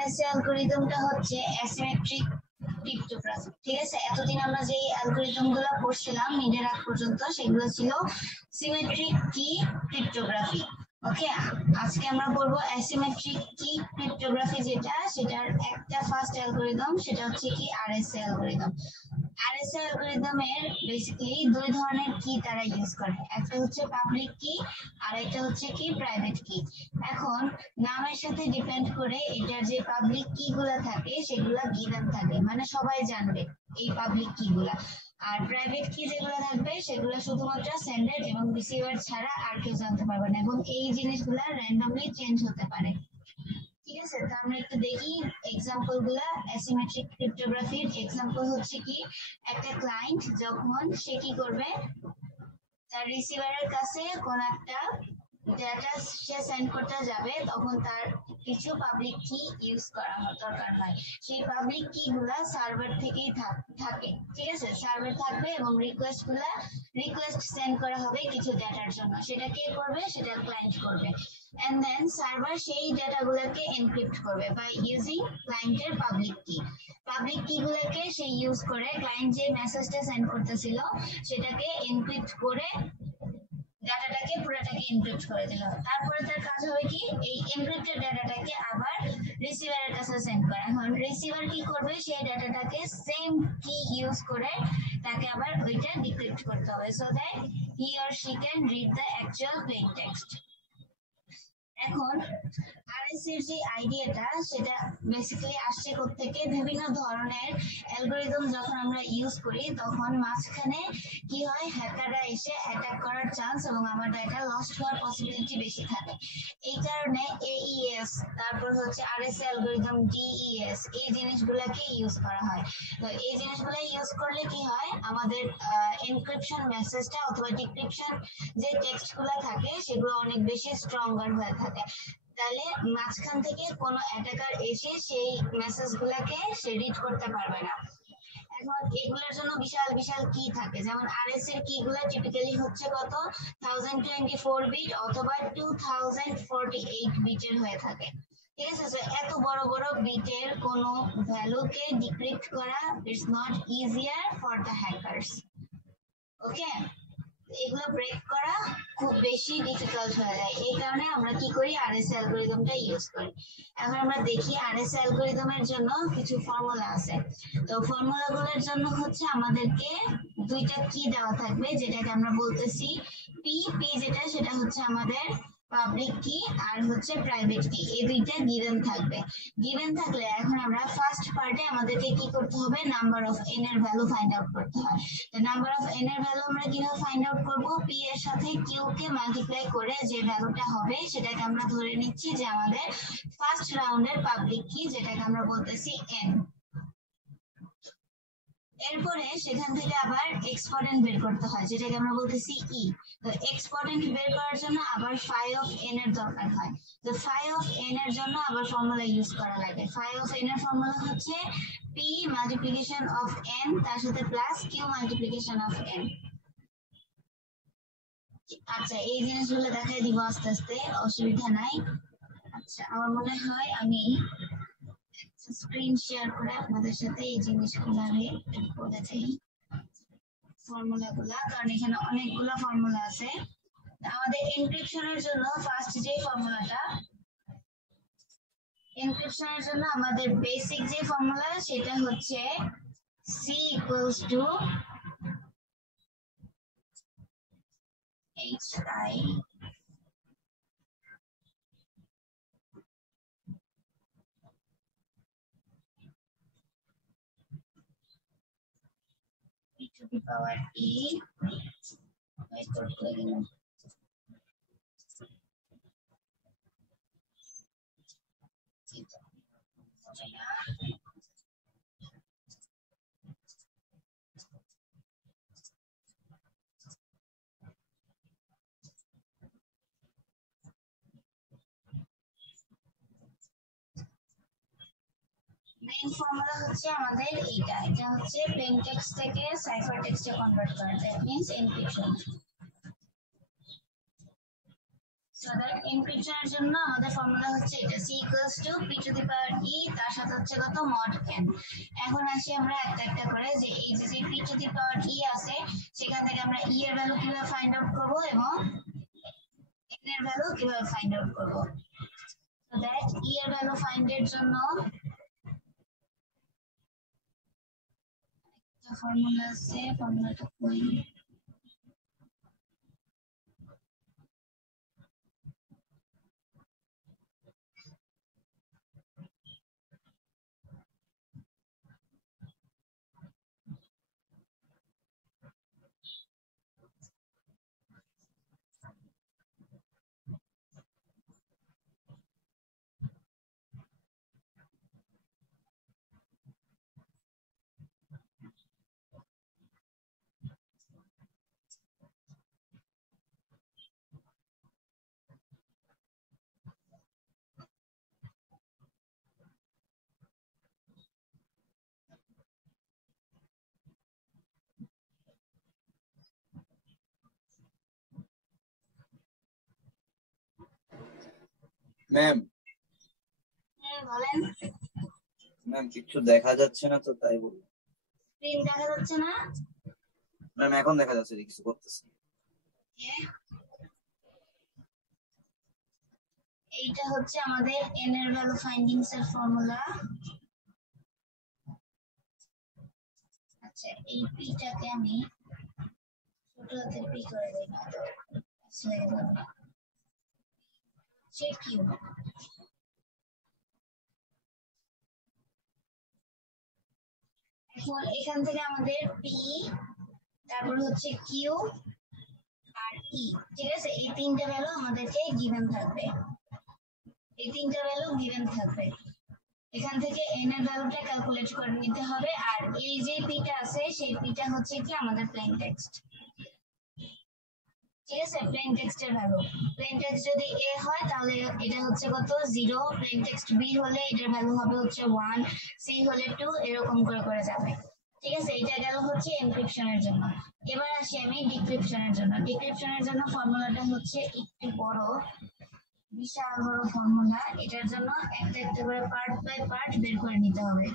RSA অ্যালগরিদমটা হচ্ছে asymmetric cryptography. ঠিক আছে, এতদিন আমরা যে অ্যালগরিদম গুলো পড়ছিলাম মিডের আগ পর্যন্ত সেগুলো ছিল সিমেট্রিক কি ক্রিপ্টোগ্রাফি। ওকে, আজকে আমরা পড়বো অ্যাসিমেট্রিক কি ক্রিপ্টোগ্রাফি, যেটা সেটার একটা ফার্স্ট অ্যালগরিদম, সেটা হচ্ছে কি আরএসএ অ্যালগরিদম। আরএসএ অ্যালগরিদমের বেসিক্যালি দুই ধরনের কি তারা ইউজ করে, একটা হচ্ছে পাবলিক কি আর একটা হচ্ছে কি প্রাইভেট কি। এখন নামের সাথে ডিপেন্ড করে এটার যে পাবলিক কি গুলা থাকে সেগুলা গিভেন থাকে, মানে সবাই জানবে এই পাবলিক কি গুলা। আর প্রাইভেট কি যেগুলো থাকবে সেগুলো শুধুমাত্র সেন্ডার এবং রিসিভার ছাড়া আর কেউ জানতে পারবে না, এবং এই জিনিসগুলা র্যান্ডমলি চেঞ্জ হতে পারে। ঠিক আছে, তো আমরা একটু দেখি এক্সাম্পল গুলা। অ্যাসিমেট্রিক ক্রিপ্টোগ্রাফির এক্সাম্পল হচ্ছে কি, একটা ক্লায়েন্ট যখন সে কি করবে, তার রিসিভারের কাছে কোন একটা ডেটা সে সেন্ড করতে যাবে, তখন তার কিছু পাবলিক কি ইউজ করা দরকার হয়। সেই পাবলিক কি গুলা সার্ভার থেকেই থাকে। ঠিক আছে, সার্ভার থাকবে এবং রিকোয়েস্ট সেন্ড করা হবে কিছু ডেটার জন্য। সেটা কে করবে? সেটা ক্লায়েন্ট করবে। এন্ড দেন সার্ভার সেই ডেটা গুলাকে এনক্রিপ্ট করবে বাই ইউজিং ক্লায়েন্টের পাবলিক কি। পাবলিক কি গুলাকে সে ইউজ করে ক্লায়েন্ট যে মেসেজটা সেন্ড করতেছিল সেটাকে এনক্রিপ্ট করে ডাটাটাকে পুরোটাকে এনক্রিপ্ট করে দিল। তারপরে তার কাজ হবে কি, এই এনক্রিপ্টেড ডাটাটাকে আবার রিসিভারের কাছে সেন্ড করা। এখন রিসিভার কি করবে, সেই ডাটাটাকে সেম কি ইউজ করে তাকে আবার ওইটা ডিক্রিপ্ট করতে হবে, so that he or she can read the actual plane text. এখন আরএসএ এর যে আইডিয়াটা সেটা বেসিক্যালি আসছে থেকে বিভিন্ন ধরনের অ্যালগরিদম যখন আমরা ইউজ করি তখন মাঝখানে কি হয়, হ্যাকাররা এসে অ্যাটাক করার চান্স এবং আমার ডাটা লস্ট হওয়ার পসিবিলিটি বেশি থাকে। এই কারণে এইএস, তারপর হচ্ছে আরএসএ অ্যালগরিদম ডিইএস, এই জিনিসগুলোকে ইউজ করা হয়। তো এই জিনিসগুলো ইউজ করলে কি হয়, আমাদের এনক্রিপশন মেসেজটা অথবা ডিক্রিপশন যে টেক্সটগুলো থাকে সেগুলো অনেক বেশি স্ট্রঙ্গার হয়ে থাকে। তাহলে মাঝখান থেকে কোনো অ্যাটাকার এসে সেই মেসেজ গুলাকে সে রিড করতে পারবে না। এখন এগুলোর জন্য বিশাল বিশাল কি থাকে, যেমন আরএস এর কি গুলা টিপিক্যালি হচ্ছে কত 1024 বিট অথবা 2048 বিটের হয়ে থাকে। ঠিক আছে, তো এত বড় বড় বিটের কোনো ভ্যালুকে ডিক্রিপ্ট করা it's not easier for the hackers. Okay, এগুলো ব্রেক করা খুব বেশি ডিফিকাল্ট হয়ে যায়। এই কারণে আমরা কি করি, আরএসএ অ্যালগরিদমটা ইউজ করি। এখন আমরা দেখি আরএসএ অ্যালগরিদমের জন্য কিছু ফর্মুলা আছে। তো ফর্মুলাগুলোর জন্য হচ্ছে আমাদেরকে দুইটা কি দেওয়া থাকবে, যেটাকে আমরা বলতেছি পি যেটা সেটা হচ্ছে আমাদের পাবলিক কি আর হচ্ছে প্রাইভেট কি, এই দুইটা গিভেন থাকবে। গিভেন থাকলে এখন আমরা ফার্স্ট পার্টে আমাদেরকে কি করতে হবে, নাম্বার অফ এন এর ভ্যালু ফাইন্ড আউট করতে হয়। তো নাম্বার অফ এন এর ভ্যালু আমরা কিভাবে ফাইন্ড আউট করব, পি এর সাথে কিউ কে মাল্টিপ্লাই করে যে ভ্যালুটা হবে সেটাকে আমরা ধরে নিচ্ছি যে আমাদের ফার্স্ট রাউন্ডের পাবলিক কি, যেটাকে আমরা বলতেছি এন। এরপরে সেখান থেকে আবার এক্সপোনেন্ট বের করতে হয়, যেটাকে আমরা বলতেছি ই। তো এক্সপোনেন্ট বের করার জন্য আবার ফাই অফ এন এর দরকার হয়। তো ফাই অফ এন এর জন্য আবার ফর্মুলা ইউজ করা লাগে। ফাই অফ এন এর ফর্মুলা হচ্ছে পি মাল্টিপ্লিকেশন অফ এন তার সাথে plus Q multiplication of N. আচ্ছা, এই জিনিসগুলো দেখাই দিব আস্তে আস্তে, অসুবিধা নাই। আচ্ছা, আমার মনে হয় আমি স্ক্রিন শেয়ার করে আপনাদের সাথে এই জিনিসগুলো আমি বলে দিই, ফর্মুলাগুলা, কারণ এখানে অনেকগুলো ফর্মুলা আছে। আমাদের এনক্রিপশনের জন্য ফার্স্ট যে ফর্মুলাটা, এনক্রিপশনের জন্য আমাদের বেসিক যে ফর্মুলা সেটা হচ্ছে c equals to hi e to the power e main formula হচ্ছে আমাদের এইটা, এটা হচ্ছে প্লেন টেক্সট থেকে সাইফার টেক্সটে কনভার্ট করা, that means encryption. So that এনক্রিপশনের জন্য আমাদের ফর্মুলা হচ্ছে এটা c equals to p to the power e তার সাথে হচ্ছে কত মড n। এখন আসি আমরা একটা একটা করে যে এই যে p to the power e আছে সেখান থেকে আমরা e এর ভ্যালু কিভাবে ফাইন্ড আউট করব এবং n এর ভ্যালু কিভাবে ফাইন্ড আউট করব। সো দ্যাট e এর ভ্যালু ফাইন্ড এর জন্য একটা ফর্মুলা আছে, ফর্মুলাটা কই ম্যাম বলেন। ম্যাম কিছু দেখা যাচ্ছে না তো তাই বললাম। স্ক্রিন দেখা যাচ্ছে না? ম্যাম এখন দেখা যাচ্ছে যে কিছু করতেছে। এইটা হচ্ছে আমাদের n এর ভ্যালু ফাইন্ডিংস এর ফর্মুলা। আচ্ছা এই p টাকে আমি ছোট হাতের p করে দেই না তো হয়ে যাবে। চেক কিউ এখন এখান থেকে আমাদের p তারপর হচ্ছে q আর e, ঠিক আছে? এই তিনটা ভ্যালু আমাদেরকে গিভেন থাকবে, এই তিনটা ভ্যালু গিভেন থাকবে। এখান থেকে n এর ভ্যালুটা ক্যালকুলেট করে নিতে হবে। আর এই যে পিটা আছে সেই পিটা হচ্ছে কি আমাদের প্লেন টেক্সট, ঠিক আছে? প্লেন টেক্সটের ভ্যালু, প্লেন টেক্সট যদি a হয় তাহলে এটা হচ্ছে কত 0, প্লেন টেক্সট b হলে এটার ভ্যালু হবে হচ্ছে 1, c হলে 2, এরকম করে করে যাবে, ঠিক আছে? এটা গেল হচ্ছে এনক্রিপশনের জন্য। এবার আসি আমি ডিক্রিপশনের জন্য। ডিক্রিপশনের জন্য ফর্মুলাটা হচ্ছে একটু বড়, বিশাল বড় ফর্মুলা। এটার জন্য একটা একটা করে পার্ট বাই পার্ট বের করে নিতে হবে।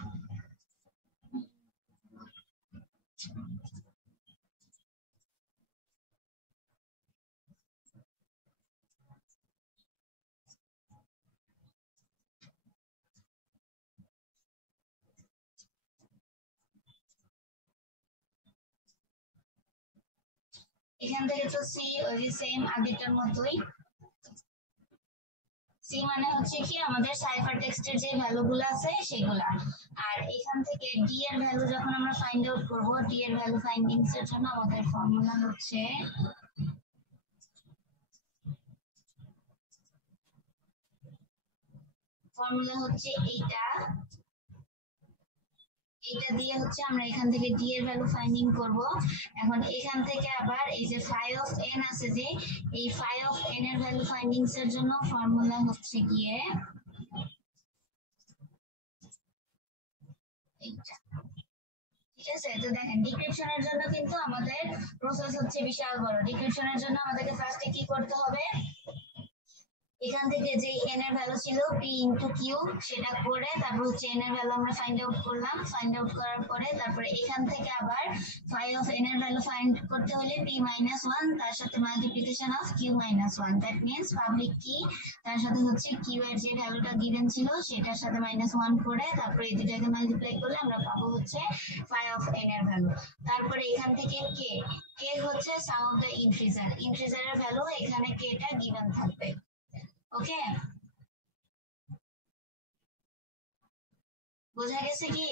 এখান থেকে তো সি ওই যে সেম আগেরটার মতোই। সি মানে হচ্ছে কি আমাদের সাইফার টেক্সটের যে ভ্যালুগুলো আছে সেগুলা। আর এখান থেকে ডি এর ভ্যালু যখন আমরা ফাইন্ড আউট করব, ডি এর ভ্যালু ফাইন্ডিংস এর জন্য আমাদের ফর্মুলা হচ্ছে এইটা। এটা দিয়ে হচ্ছে আমরা এখান থেকে ডি এর ভ্যালু ফাইন্ডিং করব। এখন এখান থেকে আবার এই যে ফাই অফ এন আছে, যে এই ফাই অফ এন এর ভ্যালু ফাইন্ডিংস এর জন্য ফর্মুলা হচ্ছে গিয়ে এইটা, ঠিক আছে? তো দেখেন ডিক্রিপশনের জন্য কিন্তু আমাদের প্রসেস হচ্ছে বিশাল বড়। ডিক্রিপশনের জন্য আমাদেরকে ফার্স্টে কি করতে হবে, এখান থেকে যে n এর ভ্যালু ছিল p ইনটু q সেটা করে তারপর হচ্ছে n এর ভ্যালু আমরা ফাইন্ড আউট করলাম। ফাইন্ড আউট করার পরে তারপরে এখান থেকে আবার phi অফ n এর ভ্যালু ফাইন্ড করতে হলে p মাইনাস 1 তার সাথে multiplication of q minus 1, that means public কি তার সাথে হচ্ছে q এর যে ভ্যালুটা গিভেন ছিল সেটার সাথে মাইনাস 1 করে তারপরে এই দুটাকে মাল্টিপ্লাই করলে আমরা পাবো হচ্ছে phi অফ n এর ভ্যালু। তারপরে এখান থেকে k, k হচ্ছে সাম অফ দ্য ইন্টিজার, ইন্টিজারের ভ্যালু এখানে k টা গিভেন থাকবে। ওকে, বোঝা গেছে কি?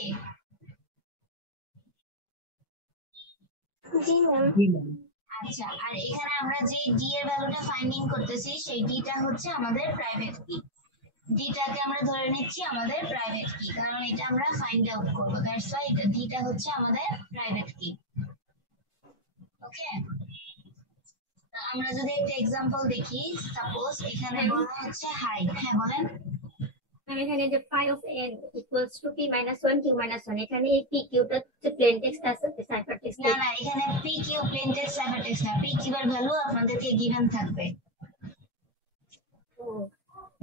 জি ম্যাম। আচ্ছা, আর এখানে আমরা যে ডি এর ভ্যালুটা ফাইন্ডিং করতেছি সেই ডিটা হচ্ছে আমাদের প্রাইভেট কি। ডিটাকে আমরা ধরে নিচ্ছি আমাদের প্রাইভেট কি, কারণ এটা আমরা ফাইন্ড আউট করব, দ্যাটস ওয়াই এটা ডিটা হচ্ছে আমাদের প্রাইভেট কি। ওকে, আমরা যদি একটা एग्जांपल দেখি, সাপোজ এখানে বলা হচ্ছে হাইট। হ্যাঁ বলেন। এখানে যে phi of n equals to p minus 1 q minus 1, এখানে এই p q টা হচ্ছে প্লেন টেক্সট আছে, সাইফার টেক্সট না না, এখানে p q plane text cipher text না, p q এর ভ্যালু আপনাদেরকে গিভেন থাকবে।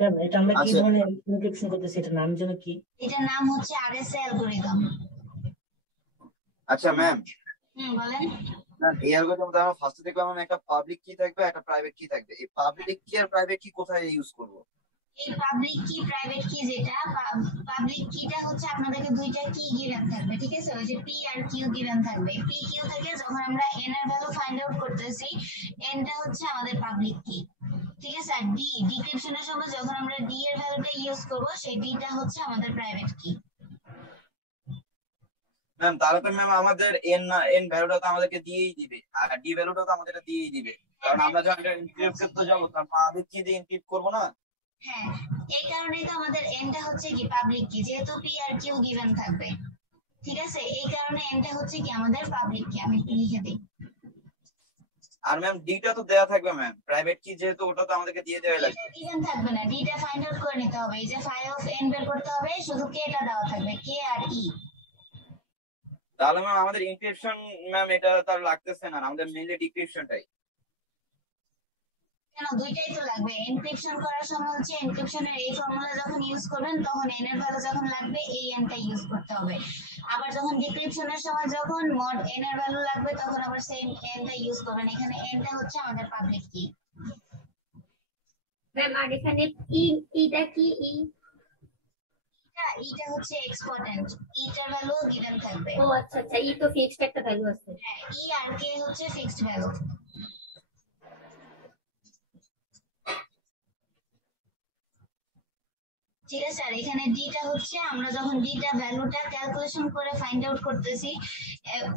ম্যাম এটা আমরা কি আচ্ছা ধরনের এনক্রিপশন করতেছি, এটার নাম যেন কি? এটার নাম হচ্ছে আরএসএ অ্যালগরিদম। আচ্ছা ম্যাম, বলেন। ম্যাম এই অ্যালগরিদমে আমরা ফার্স্টে দেখলাম ম্যাম একটা পাবলিক কি থাকবে একটা প্রাইভেট কি থাকবে। এই পাবলিক কি আর প্রাইভেট কি কোথায় ইউজ করব? এই পাবলিক কি প্রাইভেট কি, যেটা পাবলিক কিটা হচ্ছে আপনাদেরকে দুইটা কি গিভেন থাকবে, ঠিক আছে? ওই যে পি আর কিউ গিভেন থাকবে। পি কিউ থেকে যখন আমরা এন এর ভ্যালু ফাইন্ড আউট করতেছি, এনটা হচ্ছে আমাদের পাবলিক কি, ঠিক আছে? আর ডি ডিক্রিপশনের সময় যখন আমরা ডি এর ভ্যালুটা ইউজ করব, সেই ডিটা হচ্ছে আমাদের প্রাইভেট কি। ম্যাম তাহলে তো ম্যাম আমাদের এন ভ্যালুটা তো আমাদেরকে দিয়েই দিবে আর ডি ভ্যালুটা তো আমাদের দিয়েই দিবে, কারণ আমরা যখন এটা এনক্রিপ্ট করতে যাবো তার পাবলিক কি দিয়ে এনক্রিপ্ট করবো না? হ্যাঁ, এই কারণেই তো আমাদের এনটা হচ্ছে কি পাবলিক কি, যেহেতু পি আর কিউ গিভেন থাকবে, ঠিক আছে? এই কারণে এনটা হচ্ছে কি আমাদের পাবলিক কি। আমি একটু লিখে দিই। আর ম্যাম ডিটা তো দেয়া থাকবে ম্যাম, প্রাইভেট কি যেহেতু ওটা তো আমাদেরকে দিয়ে দেওয়া লাগবে। গিভেন থাকবে না, ডিটা ফাইন্ড আউট করে নিতে হবে। এই যে ফাই অফ এন বের করতে হবে, শুধু কেটা দেওয়া থাকবে, কে আর ই। তাহলে ম্যাম আমাদের এনক্রিপশন ম্যাম এটা তার লাগতেছে না, আমাদের মেইনলি ডিক্রিপশনটাই। কেন, দুইটাই তো লাগবে। এনক্রিপশন করার সময় হচ্ছে এনক্রিপশনের এই ফর্মুলা যখন ইউজ করবেন তখন এন এর ভ্যালু যখন লাগবে এই এনটা ইউজ করতে হবে। আবার যখন ডিক্রিপশনের সময় যখন মড এন এর ভ্যালু লাগবে তখন আবার সেম এনটা ইউজ করবেন। এখানে এনটা হচ্ছে আমাদের পাবলিক কি। ম্যাম আর এখানে ইটা কি ই? ইটা হচ্ছে এক্সপোর্টেন্ট, ইটার ভ্যালু গিভেন থাকবে। ও আচ্ছা আচ্ছা, ই তো ফিক্সড একটা ভ্যালু আছে। হ্যাঁ, ই আর কে হচ্ছে ফিক্সড ভ্যালু, ঠিক আছে? আর এখানে ডিটা হচ্ছে আমরা যখন ডিটা ভ্যালুটা ক্যালকুলেশন করে ফাইন্ড আউট করতেছি,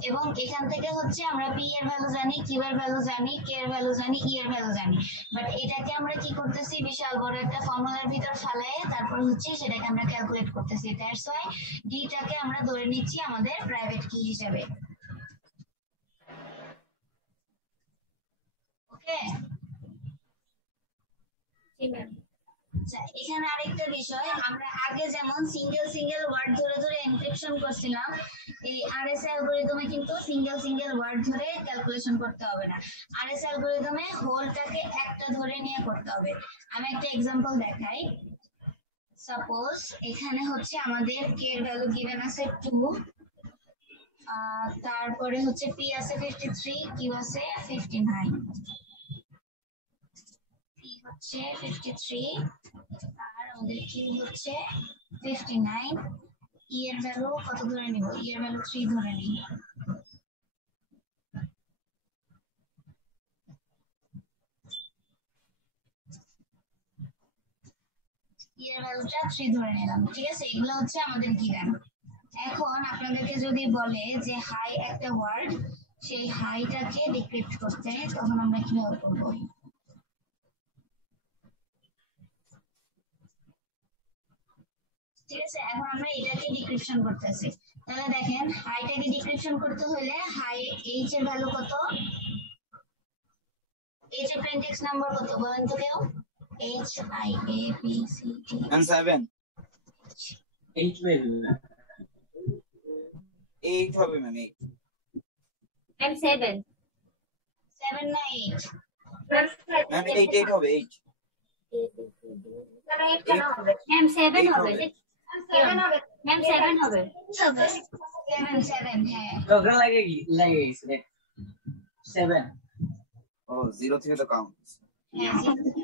এবং এখান থেকে হচ্ছে আমরা পি এর ভ্যালু জানি, কিউ এর ভ্যালু জানি, কে এর ভ্যালু জানি, ই এর ভ্যালু জানি। বাট এটাকে আমরা কি করতেছি, বিশাল বড় একটা ফর্মুলার ভিতর ফালায়ে তারপর হচ্ছে সেটাকে আমরা ক্যালকুলেট করতেছি। দ্যাটস ওয়াই ডিটাকে আমরা ধরে নিচ্ছি আমাদের প্রাইভেট কি হিসেবে। ওকে, জি ম্যাম। আচ্ছা, এখানে আরেকটা বিষয়, আমরা আগে যেমন সিঙ্গেল সিঙ্গেল ওয়ার্ড ধরে ধরে এনক্রিপশন করছিলাম, এই আরএসএ অ্যালগরিদমে কিন্তু সিঙ্গেল সিঙ্গেল ওয়ার্ড ধরে ক্যালকুলেশন করতে হবে না। আরএসএ অ্যালগরিদমে হোলটাকে একটা ধরে নিয়ে করতে হবে। আমি একটা এক্সাম্পল দেখাই। সাপোজ এখানে হচ্ছে আমাদের কে এর ভ্যালু গিভেন আছে 2, তারপরে হচ্ছে পি আছে 53, কিউ আছে 59। পি হচ্ছে 53 আর আমাদের কিউ হচ্ছে 59। ই এর ভ্যালু কত ধরে নিব? ই এর ভ্যালু 3 ধরে নিই। ই এর ভ্যালুটা 3 ধরে নিলাম, ঠিক আছে? এগুলো হচ্ছে আমাদের গিভেন। এখন আপনাদেরকে যদি বলে যে হাই একটা ওয়ার্ড, সেই হাইটাকে ডিক্রিপ্ট করতে, তখন আমরা কিভাবে করবো? ঠিক আছে, এখন আমরা এটাকে ডিক্রিপশন করতেছি। তাহলে দেখেন, হাইটাকে ডিক্রিপশন করতে হলে হাই এইচ এর ভ্যালু কত, এইচ এর প্লেন টেক্সট নাম্বার কত বলেন তো কেউ? H I A B C D ma'am 7 8 হবে ম্যাম 8। ম্যাম 7। 7 না 8? ম্যাম 8 হবে 8। ম্যাম 7 হবে। হবে। ম্যাম 7 হবে। 7 হ্যাঁ। ওখানে লাগে 7। ও 0 থেকে তো কাউন্ট। হ্যাঁ,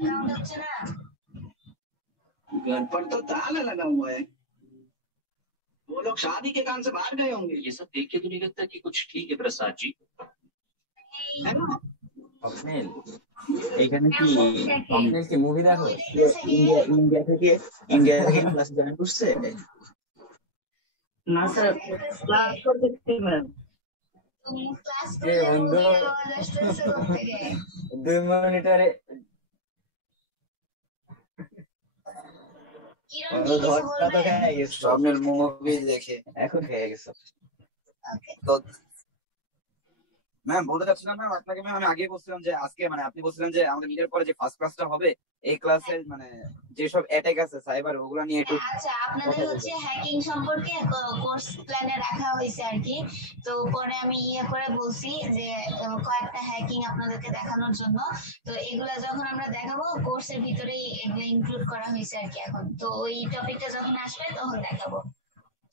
কাউন্ট হচ্ছে না। घर पर तो ताला लगा हुआ है। वो लोग शादी के काम से बाहर गए होंगे। ये सब देख के तो नहीं लगता कि कुछ ठीक है प्रसाद जी। है ना? স্বপ্নিল, এখানে কি দেখেন। স্বপ্নিল কি মুভি দেখো? इंडिया থেকে ক্লাস জয়েন করছে না স্যার, ক্লাস করতে ম্যাম। ক্লাস কে করে বন্ধু? আওয়াজ আসতেছে কোথা থেকে? 2 মনিটরে কিরণ কি কিছু ঘরটা তো বলবেন? খেয়ে গেছে, স্বপ্নের মুভি দেখে এখন খেয়ে গেছে। ওকে, তো ম্যাম বলতে চাচ্ছিলাম ম্যাম আপনাকে, ম্যাম আমি আগে বলছিলাম যে আজকে মানে আপনি বলছিলেন যে আমাদের মিডের পরে যে ফার্স্ট ক্লাসটা হবে এই ক্লাসে মানে যেসব অ্যাটাক আছে সাইবার ওগুলো নিয়ে একটু আচ্ছা আপনাদের হচ্ছে হ্যাকিং সম্পর্কে কোর্স প্ল্যানে রাখা হয়েছে আর কি। তো পরে আমি ইয়ে করে বলছি যে কয়েকটা হ্যাকিং আপনাদেরকে দেখানোর জন্য। তো এগুলা যখন আমরা দেখাবো কোর্সের ভিতরেই এগুলো ইনক্লুড করা হয়েছে আর কি এখন। তো ওই টপিকটা যখন আসবে তখন দেখাবো,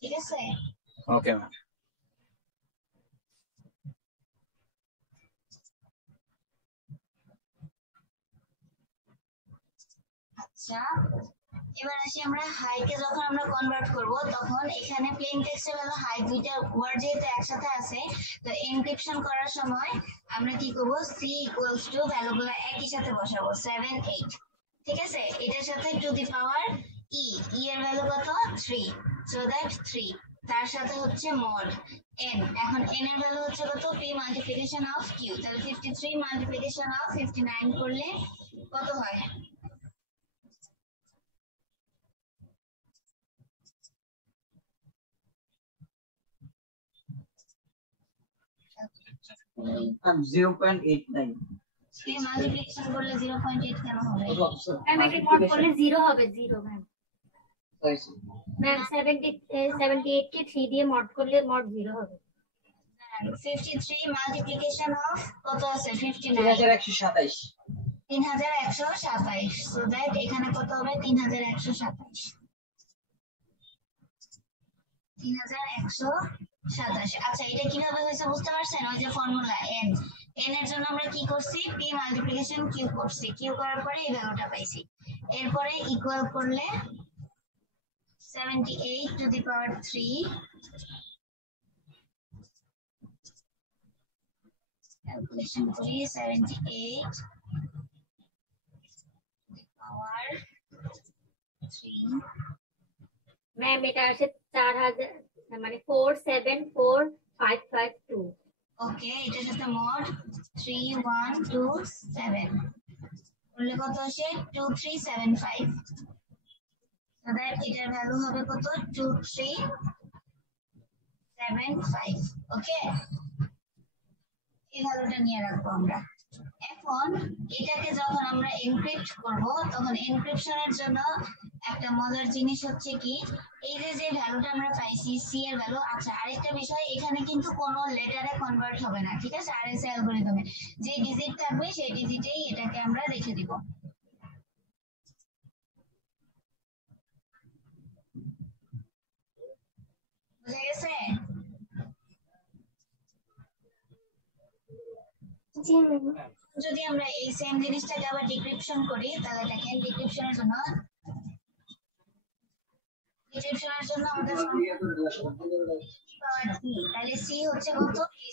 ঠিক আছে? Okay ma'am. আচ্ছা এবার আসি আমরা হাইকে যখন আমরা কনভার্ট করব তখন এখানে প্লেন টেক্সটের ভ্যালু হাই দুইটা ওয়ার্ড যেহেতু একসাথে আছে, তো এনক্রিপশন করার সময় আমরা কি করব, সি ইকুয়ালস টু ভ্যালুগুলো একই সাথে বসাবো 7 8, ঠিক আছে? এটার সাথে টু দি পাওয়ার ই এর ভ্যালু কত 3, সো দ্যাট 3, তার সাথে হচ্ছে মড n। এখন n এর ভ্যালু হচ্ছে কত, p মাল্টিপ্লিকেশন অফ q। তাহলে 53 মাল্টিপ্লিকেশন অফ 59 করলে কত হয়? And 0.89. p মাল্টিপ্লিকেশন করলে 0.8 কেন হবে? ম্যাম এটা মড করলে 0 হবে, 0 ম্যাম। ম্যাম 78 কে 3 দিয়ে মড করলে মড 0 হবে। 53 মাল্টিপ্লিকেশন অফ কত আছে 59, 3127. 3127, সো দ্যাট এখানে কত হবে 3127, 3127। আচ্ছা এটা কিভাবে হয়েছে বুঝতে পারছেন? ওই যে ফর্মুলা n এর জন্য আমরা কি করছি, p মাল্টিপ্লিকেশন q করছি, q করার পরে এই ভ্যালুটা পাইছি। এরপরে ইকুয়াল করলে 78 টু দি পাওয়ার 3 ক্যালকুলেশন করি, 78 পাওয়ার 3 ম্যাম এটা আসে 4000 মানে 474552। ওকে এটার সাথে মোড 3127 করলে কত আসে 2375, সো দ্যাট এটার ভ্যালু হবে কত 2375। ওকে এই ভ্যালুটা নিয়ে রাখবো আমরা। এখন এটাকে যখন আমরা এনক্রিপ্ট করব তখন এনক্রিপশনের জন্য একটা মজার জিনিস হচ্ছে কি, এই যে যে ভ্যালুটা আমরা পাইছি সি এর ভ্যালু। আচ্ছা আরেকটা বিষয়, এখানে কিন্তু কোনো লেটারে কনভার্ট হবে না, ঠিক আছে? আরএসএ অ্যালগরিদমে যে ডিজিট থাকবে সেই ডিজিটেই এটাকে আমরা রেখে দিব। বুঝা গেছে? যদি আমরা এই সেম জিনিসটাকে আবার ডিক্রিপশন করি তাহলে দেখেন ডিক্রিপশনের জন্য আমাদের তাহলে সি হচ্ছে কত, এই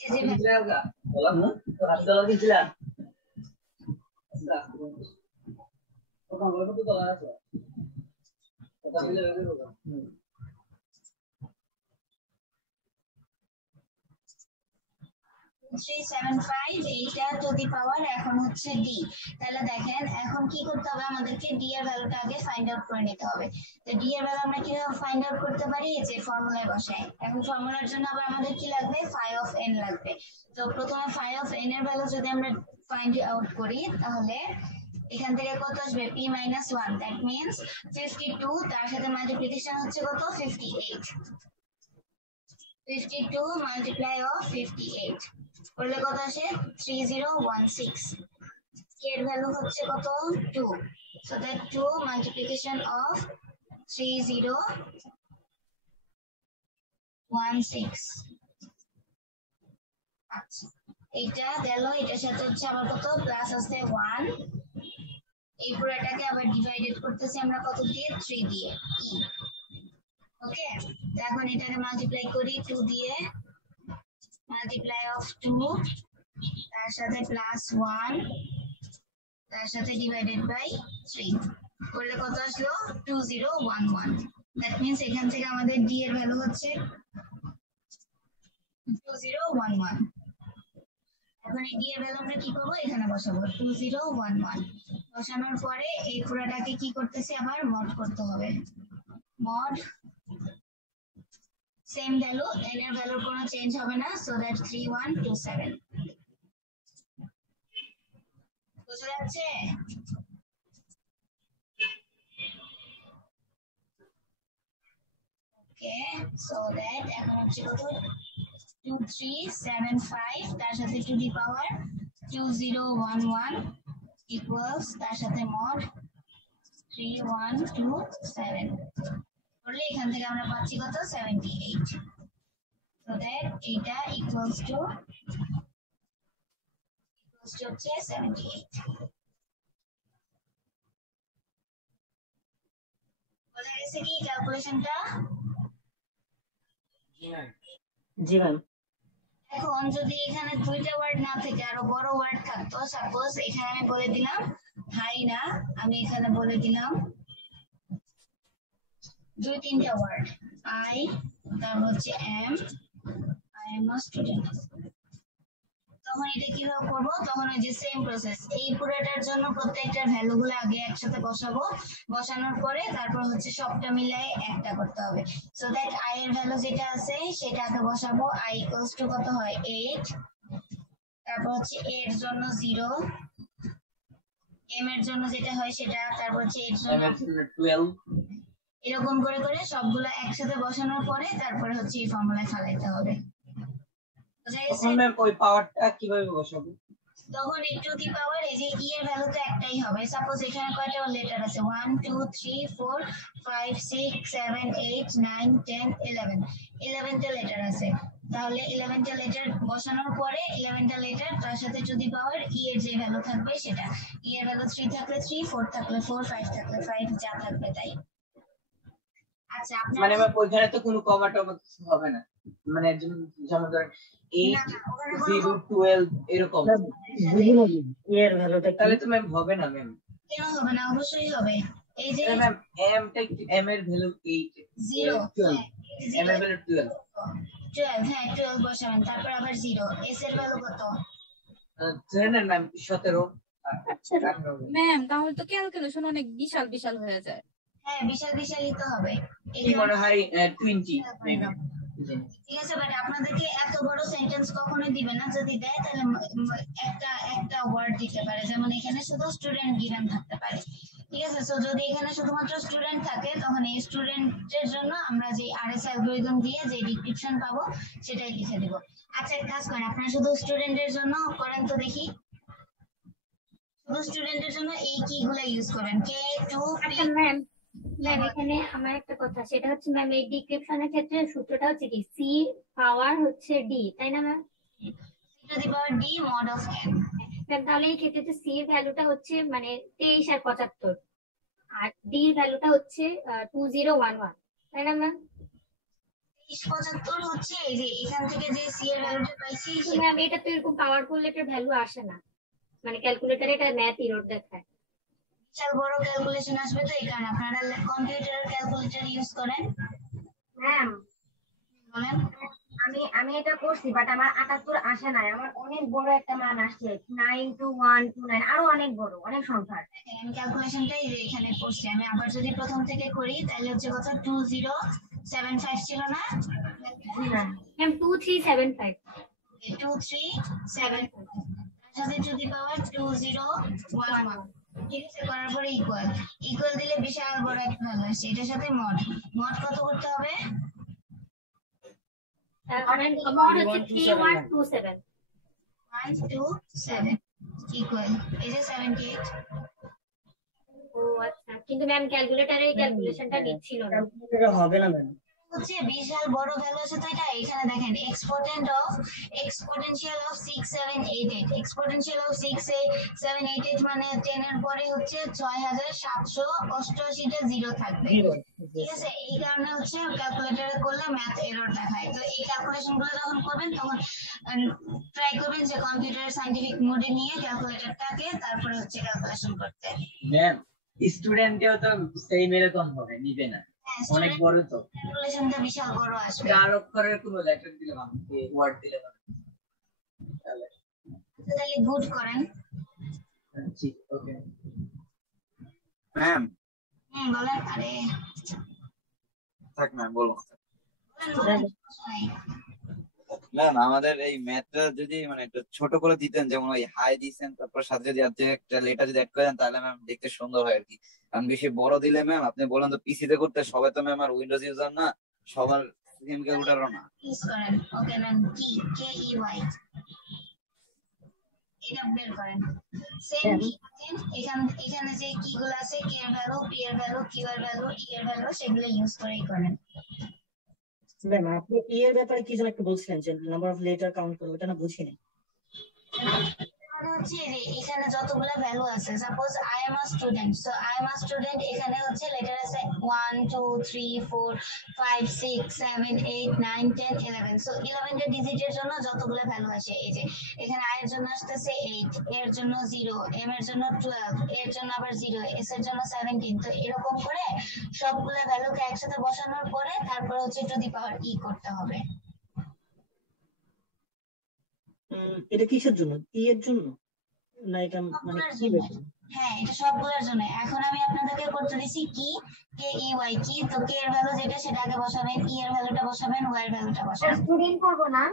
যে এইটা টু দি পাওয়ার এখন হচ্ছে ডি। তাহলে দেখেন এখন কি করতে হবে, আমাদেরকে ডি এর ভ্যালুটা আগে ফাইন্ড আউট করে নিতে হবে। তো ডি এর ভ্যালু আমরা কিভাবে ফাইন্ড আউট করতে পারি, যে ফর্মুলায় বসাই। এখন ফর্মুলার জন্য আবার আমাদের কি লাগবে, ফাই অফ এন লাগবে। তো প্রথমে ফাই অফ এন এর ভ্যালু যদি আমরা ফাইন্ড আউট করি তাহলে এখান থেকে কত আসবে p মাইনাস 1, দ্যাট মিন্স 52, তার সাথে মাল্টিপ্লিকেশন হচ্ছে কত 58, 52 মাল্টিপ্লাই অফ 58 করলে কত আসে 3016, k এর ভ্যালু হচ্ছে কত 2, সো দ্যাট 2 মাল্টিপ্লিকেশন অফ 3016। আচ্ছা এটা গেল, এটার সাথে হচ্ছে আবার কত প্লাস আছে 1, এই পুরোটাকে আবার ডিভাইডেড করতেছি আমরা কত দিয়ে 3 দিয়ে e। ওকে এখন এটাকে মাল্টিপ্লাই করি 2 দিয়ে, মাল্টিপ্লাই অফ 2 তার সাথে প্লাস 1 তার সাথে ডিভাইডেড বাই 3 করলে কত আসলো 2011, দ্যাট মিন্স এখান থেকে আমাদের ডি এর ভ্যালু হচ্ছে 2011। এখন এই ডি এর ভ্যালু আমরা কি করব, এখানে বসাবো 2011। বসানোর পরে এই পুরোটাকে কি করতেছি আবার মড করতে হবে, মড সেম ভ্যালু, n এর ভ্যালুর কোনো চেঞ্জ হবে না, সো দ্যাট 3127। বুঝা যাচ্ছে? ওকে, সো দ্যাট এখন হচ্ছে কত 2375 তার সাথে টু দি পাওয়ার 2011 ইকুয়ালস তার সাথে মড 3127 করলে এখান থেকে আমরা পাচ্ছি কত 78, সো দ্যাট এটা ইকুয়ালস টু হচ্ছে 78। বোঝা গেছে কি ক্যালকুলেশনটা? জি ম্যাম। এখন যদি এখানে দুইটা ওয়ার্ড না থেকে আরো বড় ওয়ার্ড থাকতো, সাপোজ এখানে আমি বলে দিলাম হাই না, আমি এখানে বলে দিলাম দুই তিনটা ওয়ার্ড আই, তারপর হচ্ছে am, I am a student, তখন এটা কিভাবে করবো? তখন ওই যে সেম প্রসেস, এই পুরোটার জন্য প্রত্যেকটার ভ্যালু গুলো আগে একসাথে বসাবো, বসানোর পরে তারপর হচ্ছে সবটা মিলাই একটা করতে হবে। সো দ্যাট আই এর ভ্যালু যেটা আছে সেটা আগে বসাবো, আই ইকুয়ালস টু কত হয় 8, তারপর হচ্ছে এ এর জন্য 0, এম এর জন্য যেটা হয় সেটা, তারপর হচ্ছে এর জন্য 12। এরকম করে করে সবগুলো একসাথে বসানোর পরে তারপরে হচ্ছে এই ফর্মুলা খালাইতে হবে। বুঝা গেছে? তখন ম্যাম ওই পাওয়ারটা কিভাবে বসাবো? তখন এই টু দি পাওয়ার এই যে ই এর ভ্যালু তো একটাই হবে। সাপোজ এখানে কয়টা লেটার আছে 1 2 3 4 5 6 7 8 9 10 11 11টা লেটার আছে, তাহলে 11টা লেটার বসানোর পরে 11টা লেটার তার সাথে টু দি পাওয়ার ই এর যে ভ্যালু থাকবে সেটা, ই এর ভ্যালু 3 থাকলে 3, 4 থাকলে 4, 5 থাকলে 5, যা থাকবে তাই। আচ্ছা আপনার মানে ম্যাম ওইখানে তো কোনো কমা টমা কিছু হবে না, মানে যেমন ধরেন 8 না, ওখানে 0 কোনো 12 এরকম, এর ভ্যালুটা কি? তাহলে তো ম্যাম হবে না ম্যাম। কেন হবে না? অবশ্যই হবে। এই যে ম্যাম এম এর ভ্যালু 8, 0 12, এম এর ভ্যালু 12, 12, হ্যাঁ 12 বসাবেন, তারপর আবার 0, এস এর ভ্যালু কত? ধরে নেন ম্যাম 17। ম্যাম তাহলে তো ক্যালকুলেশন অনেক বিশাল বিশাল হয়ে যায়। হ্যাঁ বিশাল বিশালই তো হবে। কি মনে হয় 20 ঠিক আছে, বাট আপনাদেরকে এত বড় সেন্টেন্স কখনোই দিবে না, যদি দেয় তাহলে একটা একটা ওয়ার্ড দিতে পারে, যেমন এখানে শুধু স্টুডেন্ট গিভেন থাকতে পারে। ঠিক আছে, সো যদি এখানে শুধুমাত্র স্টুডেন্ট থাকে তখন এই স্টুডেন্টের জন্য আমরা যে আরএস অ্যালগরিদম দিয়ে যে ডিসক্রিপশন পাবো সেটাই লিখে দিব। আচ্ছা এক কাজ করেন, আপনারা শুধু স্টুডেন্টের জন্য করেন তো দেখি, শুধু স্টুডেন্টের জন্য এই কি গুলা ইউজ করেন, কে টু আচ্ছা ম্যাম, ম্যাম এখানে আমার একটা কথা, সেটা হচ্ছে ম্যাম এই ডিক্রিপশনের ক্ষেত্রে সূত্রটা হচ্ছে কি সি পাওয়ার হচ্ছে ডি, তাই না ma'am? Two the power D mod of N. Ma'am তাহলে এই ক্ষেত্রে সি এর ভ্যালুটা হচ্ছে মানে 23 আর 75, আর ডি এর ভ্যালুটা হচ্ছে 2011, তাই না ম্যাম? 75 হচ্ছে এই যে এখান থেকে যে সি এর ভ্যালুটা পাইছি ম্যাম এটা তো এরকম পাওয়ারফুল লেটার ভ্যালু আসে না, মানে ক্যালকুলেটরে এটা ম্যাথ এরর দেখায়। বিশাল বড় ক্যালকুলেশন আসবে, তো এই কারণে আপনারা কম্পিউটার ক্যালকুলেটর ইউজ করেন। ম্যাম বলেন। আমি এটা করছি, বাট আমার 78 আসে নাই, আমার অনেক বড় একটা মান আসছে 92129, আরো অনেক বড় অনেক সংখ্যা। আমি ক্যালকুলেশনটাই যে এখানে করছি, আমি আবার যদি প্রথম থেকে করি তাহলে হচ্ছে কত 2075 ছিল না? ম্যাম 2375, 2375 সাথে টু দি পাওয়ার 2011, ঠিক আছে, করার পরে ইকুয়াল ইকুয়াল দিলে বিশাল বড় একটা ভ্যালু আসছে, এটার সাথে মড মড কত করতে হবে? মড হচ্ছে 3127, 127 ইকুয়াল এই যে 78। ও আচ্ছা, কিন্তু ম্যাম ক্যালকুলেটরে এই ক্যালকুলেশনটা নিচ্ছিল না। এটা হবে না ম্যাম। হচ্ছে বিশাল বড় ভ্যালু আছে, তো এটা এখানে দেখেন এক্সপোনেনশিয়াল অফ 6788, এক্সপোনেনশিয়াল অফ 6788 মানে 10 এর পরে হচ্ছে 6788টা জিরো থাকবে। ঠিক আছে, এই কারণে হচ্ছে ক্যালকুলেটরে করলে ম্যাথ এরর দেখায়। তো এই ক্যালকুলেশন গুলো যখন করবেন তখন ট্রাই করবেন যে কম্পিউটার সায়েন্টিফিক মোডে নিয়ে ক্যালকুলেটরটাকে তারপরে হচ্ছে ক্যালকুলেশন করতে। ম্যাম স্টুডেন্টেও তো সেম এরকম হবে, নিবে না, অনেক বড় তো ক্যালকুলেশনটা বিশাল বড় আসবে। 4 অক্ষরের কোনো লেটার দিলে ভালো, ওয়ার্ড দিলে ভালো। তাহলে গুড করেন। জি ওকে ম্যাম বলেন। আরে থাক ম্যাম, বলুন। বলেন। ম্যাম আমাদের এই ম্যাথটা যদি মানে একটু ছোট করে দিতেন, যেমন ওই হাই দিয়েছেন তারপর সাথে যদি আপনি একটা লেটার যদি অ্যাড করেন তাহলে ম্যাম দেখতে সুন্দর হয় আর কি। কারণ বেশি বড় দিলে ম্যাম আপনি বলেন তো পিসিতে করতে, সবাই তো ম্যাম আর উইন্ডোজ ইউজার না, সবার সেম ক্যালকুলেটর না। ইউজ করেন। ওকে ম্যাম, কি কে ই ওয়াই এটা বের করেন। সেম কি এখানে যে কিগুলো আছে, কে এর ভ্যালু, পি এর ভ্যালু, কিউ এর ভ্যালু, ই এর ভ্যালু, সেগুলো ইউজ করেই করেন। ম্যাম আপনি ই এর ব্যাপারে কি যেন একটা বলছিলেন যে নাম্বার অফ লেটার কাউন্ট করবো, এটা না বুঝিনি। মানে হচ্ছে যে এখানে যতগুলো ভ্যালু আছে, suppose I am a student, so I am a student, এখানে হচ্ছে লেটার আছে 1 2 3 4 5 6 7 8 9 10 11, সো 11 এর ডিজিটের জন্য যতগুলো ভ্যালু আসে, এই যে এখানে আই এর জন্য আসতেছে 8, এর জন্য 0, এম এর জন্য 12, এর জন্য আবার 0, এস এর জন্য 17, তো এরকম করে সবগুলো ভ্যালুকে একসাথে বসানোর পরে তারপর হচ্ছে টু দি পাওয়ার ই করতে হবে। এটা কিসের জন্য, ই এর জন্য না এটা মানে কি ব্যাপার? হ্যাঁ, এটা সবগুলোর জন্য। এখন আমি আপনাদেরকে করতে দিছি কি কে ই ওয়াই, কি তো কে এর ভ্যালু যেটা সেটা আগে বসাবেন, ই এর ভ্যালুটা বসাবেন, ওয়াই এর ভ্যালুটা বসাবেন। স্টুডেন্ট করবো না?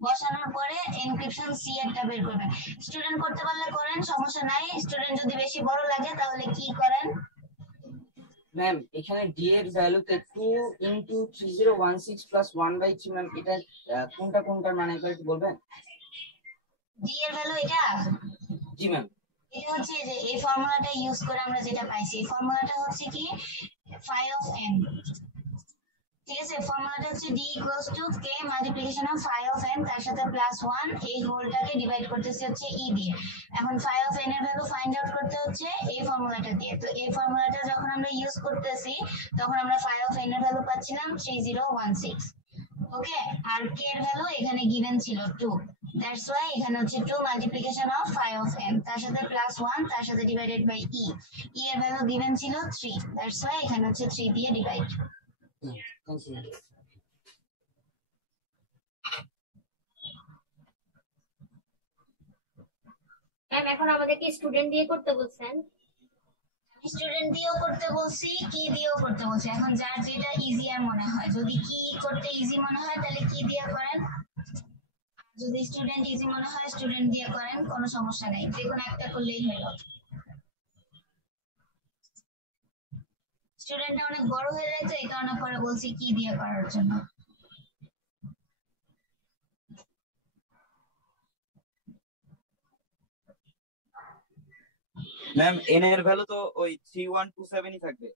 বসানোর পরে এনক্রিপশন সি একটা বের করবেন। স্টুডেন্ট করতে পারলে করেন, সমস্যা নাই। স্টুডেন্ট যদি বেশি বড় লাগে তাহলে কি করেন? ম্যাম এখানে ডি এর ভ্যালুতে 2 × 3016 + 1/3 ম্যাম, এটা কোনটা কোনটার মানে একটু বলবেন? ডি এর ভ্যালু এটা, জি ম্যাম। এটা হচ্ছে যে এই ফর্মুলাটা ইউজ করে আমরা যেটা পাইছি, এই ফর্মুলাটা হচ্ছে কি phi of n, ঠিক আছে? ফর্মুলাটা হচ্ছে d = k multiplication of phi of n তার সাথে +1, এই হোলটাকে ডিভাইড করতেছি হচ্ছে e দিয়ে। এখন phi of n এর ভ্যালু ফাইন্ড আউট করতে হচ্ছে এই ফর্মুলাটা দিয়ে। তো এই ফর্মুলাটা যখন আমরা ইউজ করতেছি তখন আমরা phi of n এর ভ্যালু পাচ্ছিলাম 3016। ওকে, আর k এর ভ্যালু এখানে গিভেন ছিল 2, দ্যাটস ওয়াই এখানে হচ্ছে 2 multiplication of phi of n তার সাথে +1 তার সাথে ডিভাইডেড বাই e, e এর ভ্যালু গিভেন ছিল 3, দ্যাটস ওয়াই এখানে হচ্ছে 3 দিয়ে ডিভাইড। ম্যাম এখন আমাদেরকে স্টুডেন্ট দিয়ে করতে বলছেন। স্টুডেন্ট দিয়েও করতে বলছি, কি দিয়েও করতে বলছি। এখন যার যেটা ইজিয়ার মনে হয়, যদি কি করতে ইজি মনে হয় তাহলে কি দিয়ে করেন, যদি স্টুডেন্ট ইজি মনে হয় স্টুডেন্ট দিয়ে করেন, কোনো সমস্যা নেই, যে কোনো একটা করলেই হলো। স্টুডেন্টটা অনেক বড় হয়ে যায় তো এই কারণে পরে বলছি কি দিয়ে করার জন্য। ম্যাম এন এর ভ্যালু তো ওই 3127ই থাকবে।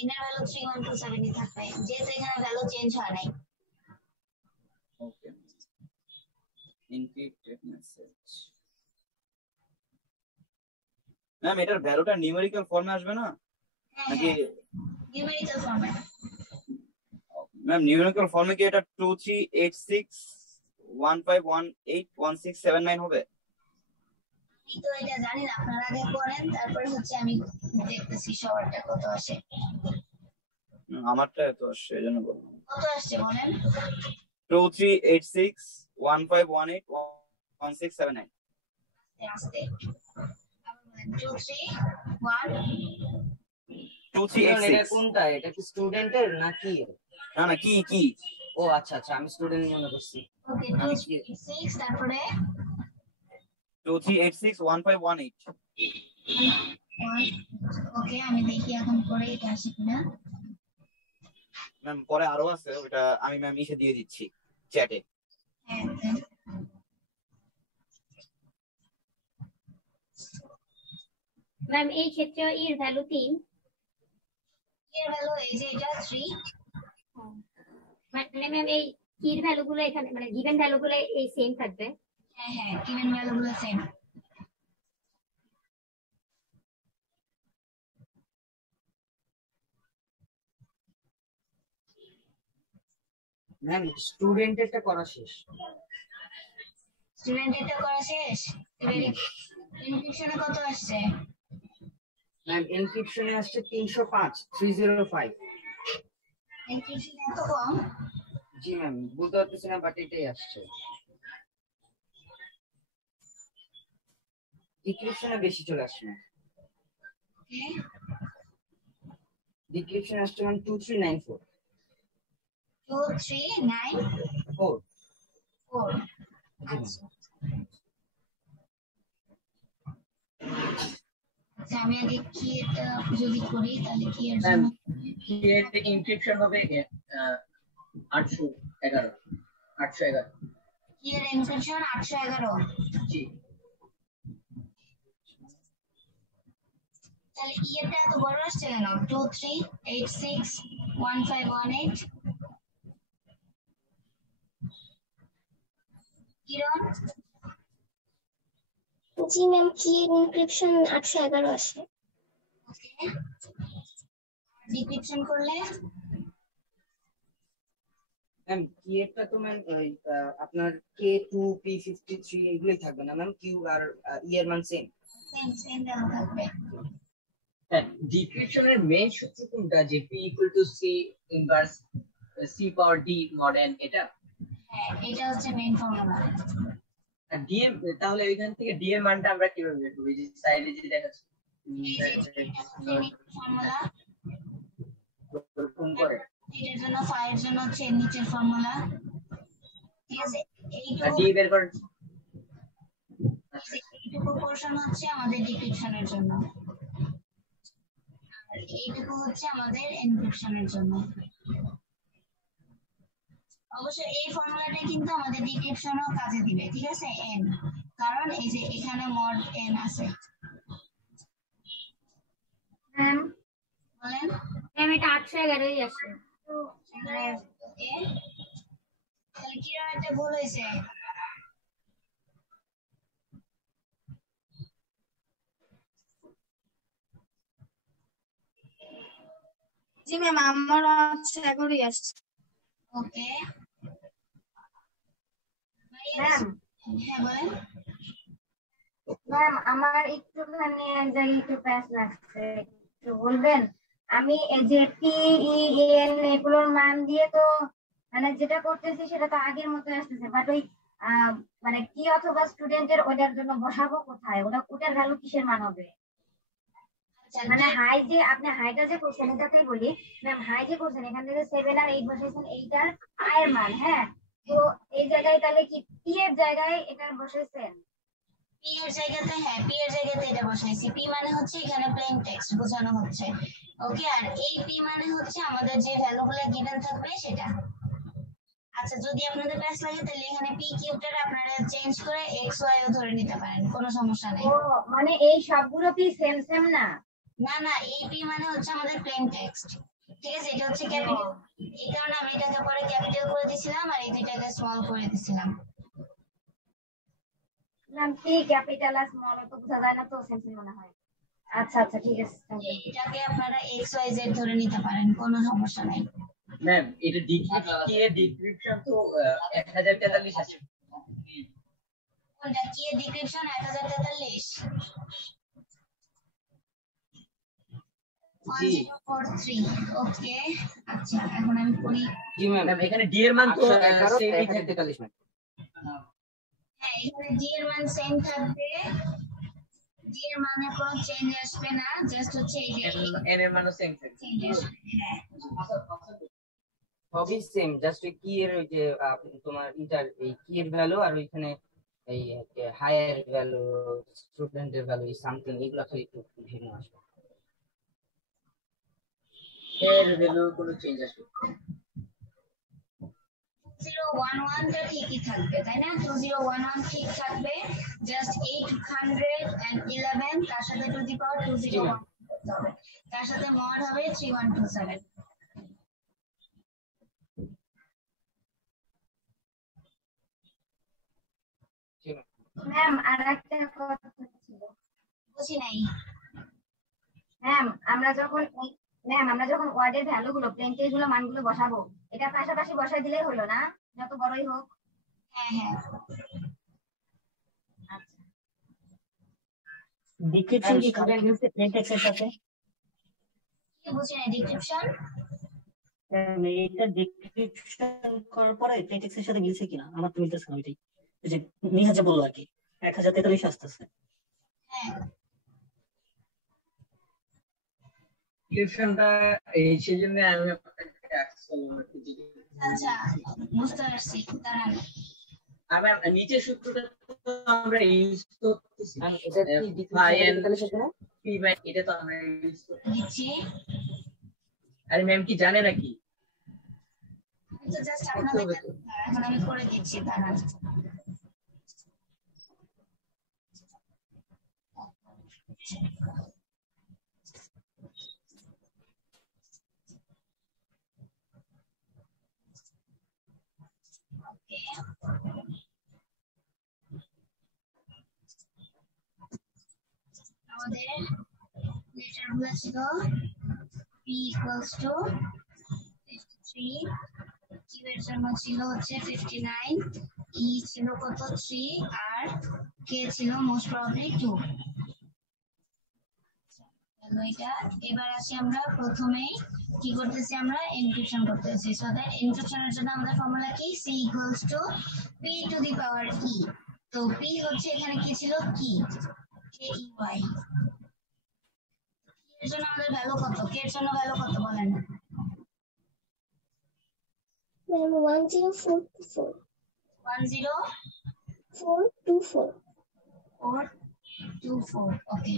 এন এর ভ্যালু 3127ই থাকবে, যেহেতু এখানে ভ্যালু চেঞ্জ হয় নাই। ওকে, এনক্রিপ্টেড মেসেজ। ম্যাম এটার ভ্যালুটা নিউমেরিক্যাল ফর্মে আসবে না নাকি? নিউমেরিক্যাল ফর্মে। ম্যাম নিউমেরিক্যাল ফর্মে কি এটা 238615181679 হবে? আমি তো এটা জানি না, আপনারা আগে করেন তারপরে হচ্ছে আমি দেখতেছি সবারটা কত আসে। আমারটা এত আসছে এজন্য বললাম। কত আসছে বলেন? 238615181679। আসতে 231 এটা কোনটা, এটা কি স্টুডেন্টের নাকি? না না, কি কি? ও আচ্ছা আচ্ছা, আমি স্টুডেন্ট মনে করছি। ওকে 236 তারপরে 23861518। ওকে আমি দেখি এখন পরে এটা আসে কিনা। ম্যাম পরে আরো আছে, ওটা আমি ম্যাম ইসে দিয়ে দিচ্ছি চ্যাটে। ম্যাম এই ক্ষেত্রে এর ভ্যালু 3, এর ভ্যালু এই যে এটা 3। মানে ম্যাম এই কির ভ্যালুগুলো এখানে মানে গিভেন ভ্যালুগুলো এই সেম থাকবে। হ্যাঁ হ্যাঁ, গিভেন ভ্যালুগুলো সেম। ম্যাম স্টুডেন্টেরটা করা শেষ। স্টুডেন্টেরটা করা শেষ। এবারে এনক্রিপশনে কত আসছে? ম্যাম এনক্রিপশনে আসছে 305। এনক্রিপশন এত কম? জি ম্যাম বলতে পারতেছি না, বাট এটাই আসছে। ডিক্রিপশনে বেশি চলে আসছে। ওকে, ডিক্রিপশন আসছে 2394। 2394। আচ্ছা আচ্ছা আমি আগে কি এটা যদি করি তাহলে কি এর ম্যাম জন্য কি এর এনক্রিপশন হবে 811 কি এর এনক্রিপশন 811 জি তাহলে ইয়েটা এত বড় আসছে কেন 23861518 কিরণ জি ম্যাম কি ইনক্রিপশন 811 আসে ওকে ডিক্রিপশন করলে ম্যাম কি একটা তো ম্যাম আপনার K2P53 এগুলোই থাকবে না ম্যাম কিউ আর ই এর মান সেম সেম সেম ভ্যালু থাকবে ডিক্রিপশনের মেইন সূত্র কোনটা যে P C ইনভার্স C পাওয়ার D mod n এটা হ্যাঁ এটা হচ্ছে মেইন ফর্মুলা আর D এর তাহলে এখান থেকে D এর মানটা আমরা কিভাবে বের করব এই যে সাইডে যে দেখাচ্ছি ফর্মুলা কোন করে এর জন্য ফাইয়ের জন্য হচ্ছে নিচের ফর্মুলা ঠিক আছে আর D বের করার এইটুকু পোরশন হচ্ছে আমাদের ডিক্রিপশনের জন্য আর এইটুকু হচ্ছে আমাদের এনক্রিপশনের জন্য অবশ্যই এই ফর্মুলাটা কিন্তু আমাদের ডিক্রিপশনও কাজে দিবে ঠিক আছে n কারণ এই যে এখানে mod n আছে ম্যাম বলেন ম্যাম এটা 811ই আসে ওকে তাহলে কি একটা ভুল হয়েছে জি ম্যাম আমার হচ্ছে 11ই আসছে ওকে ম্যাম হ্যাঁ বলেন ম্যাম আমার একটুখানি এক জায়গায় একটু প্যাচ লাগছে একটু বলবেন আমি এই যে PEN এগুলোর মান দিয়ে তো মানে যেটা করতেছি সেটা তো আগের মতো আসতেছে বাট ওই মানে কি অথবা স্টুডেন্টের ওটার জন্য বসাবো কোথায় ওটার ভ্যালু কিসের মান হবে মানে হাই যে আপনি হাইটা যে করছেন এটাতেই বলি ম্যাম হাই যে করছেন এখান থেকে 7 আর 8 বসাইছেন এইটার আয়ের মান হ্যাঁ তো এই জায়গায় তাহলে কি পি এর জায়গায় এটা বসাইছেন পি এর জায়গাতে হ্যাঁ পি এর জায়গাতে এটা বসাইছি পি মানে হচ্ছে এখানে প্লেন টেক্সট বোঝানো হচ্ছে ওকে আর এই পি মানে হচ্ছে আমাদের যে ভ্যালুগুলো গিভেন থাকবে সেটা আচ্ছা যদি আপনাদের প্যাচ লাগে তাহলে এখানে পি কিউবটা আপনারা চেঞ্জ করে এক্স ওয়াই ও ধরে নিতে পারেন কোনো সমস্যা নেই ও মানে এই সবগুলো পি সেম সেম না না না এই পি মানে হচ্ছে আমাদের প্লেন টেক্সট ঠিক আছে এটা হচ্ছে ক্যাপিটাল এই কারণে আমি এটাকে পরে ক্যাপিটাল করে দিয়েছিলাম আর এই দুইটাকে স্মল করে দিয়েছিলাম ম্যাম পি ক্যাপিটাল আর স্মল তো বোঝা যায় না তো সেম সেম মনে হয় আচ্ছা আচ্ছা ঠিক আছে এটাকে আপনারা এক্স ওয়াই জেড ধরে নিতে পারেন কোনো সমস্যা নাই ম্যাম এটা ডিক্রিপশন তো 1043 আছে কোনটা কি এর ডিক্রিপশন 1043 1043 ওকে আচ্ছা এখন আমি করি জি ম্যাম এখানে ডি এর মান তো সেমই থাকবে 43 ম্যাম হ্যাঁ এখানে ডি এর মান সেম থাকবে ডি এর মানে কোনো চেঞ্জ আসবে না জাস্ট হচ্ছে এই যে এন এর মানও সেম থাকবে চেঞ্জ আসবে হ্যাঁ সবই সেম জাস্ট কি এর ওই যে তোমার ইন্টার এই কি এর ভ্যালু আর ওইখানে এই হায়ার ভ্যালু স্টুডেন্টের ভ্যালু সামথিং এগুলো খালি একটু ভিন্ন আসবে এর ভ্যালু কোনো চেঞ্জ আসবে 2011 টা ঠিকই থাকবে তাই না 2011 ঠিক থাকবে জাস্ট 811 তার সাথে টু দি পাওয়ার 201 হবে তার সাথে মড হবে 3127 ম্যাম আর একটা কথা ছিল বুঝি নাই আমরা যখন ওয়ার্ডের ভ্যালুগুলো প্লেন গুলো মানগুলো বসাবো এটা পাশাপাশি বসাই দিলেই হলো না যত বড়ই হোক হ্যাঁ হ্যাঁ ডিক্রিপশন কি কারেন্ট ইউজে প্লেন টেক্সটের সাথে কি বুঝি নাই ডিসক্রিপশন এটা ডিক্রিপশন করার পরে প্লেন টেক্সটের সাথে মিলছে কিনা আমার তো মিলতেছে না ওইটাই এই যে নিহা যে বললো আর কি 1043 আসতেছে হ্যাঁ ডিসক্রিপশনটা এই সেজন্য আমি আপনাকে অ্যাক্সেস করলাম আচ্ছা বুঝতে পারছি দাঁড়ান আমরা নিচের সূত্রটা তো আমরা ইউজ করতেছি এটা কি ডিক্রিপশন পি বাই এটা তো আমরা ইউজ করি। দিচ্ছি। আরে ম্যাম কি জানে নাকি? তো জাস্ট আপনাদের এখন আমি করে দিচ্ছি তারা। আমাদের লেটার গুলো ছিল p equals to 53, q এর জন্য ছিল হচ্ছে 59, e ছিল কত 3 আর k ছিল মোস্ট প্রবাবলি 2। এটা এবার আসি আমরা প্রথমেই কি করতেছি, আমরা এনক্রিপশন করতেছি। সো দ্যাট এনক্রিপশনের জন্য আমাদের ফর্মুলা কি, c equals to p to the power e। তো p হচ্ছে এখানে কি ছিল, কি k e y। এর জন্য আমাদের ভ্যালু কত, k এর জন্য ভ্যালু কত বলেন? 10424 10424 ওকে।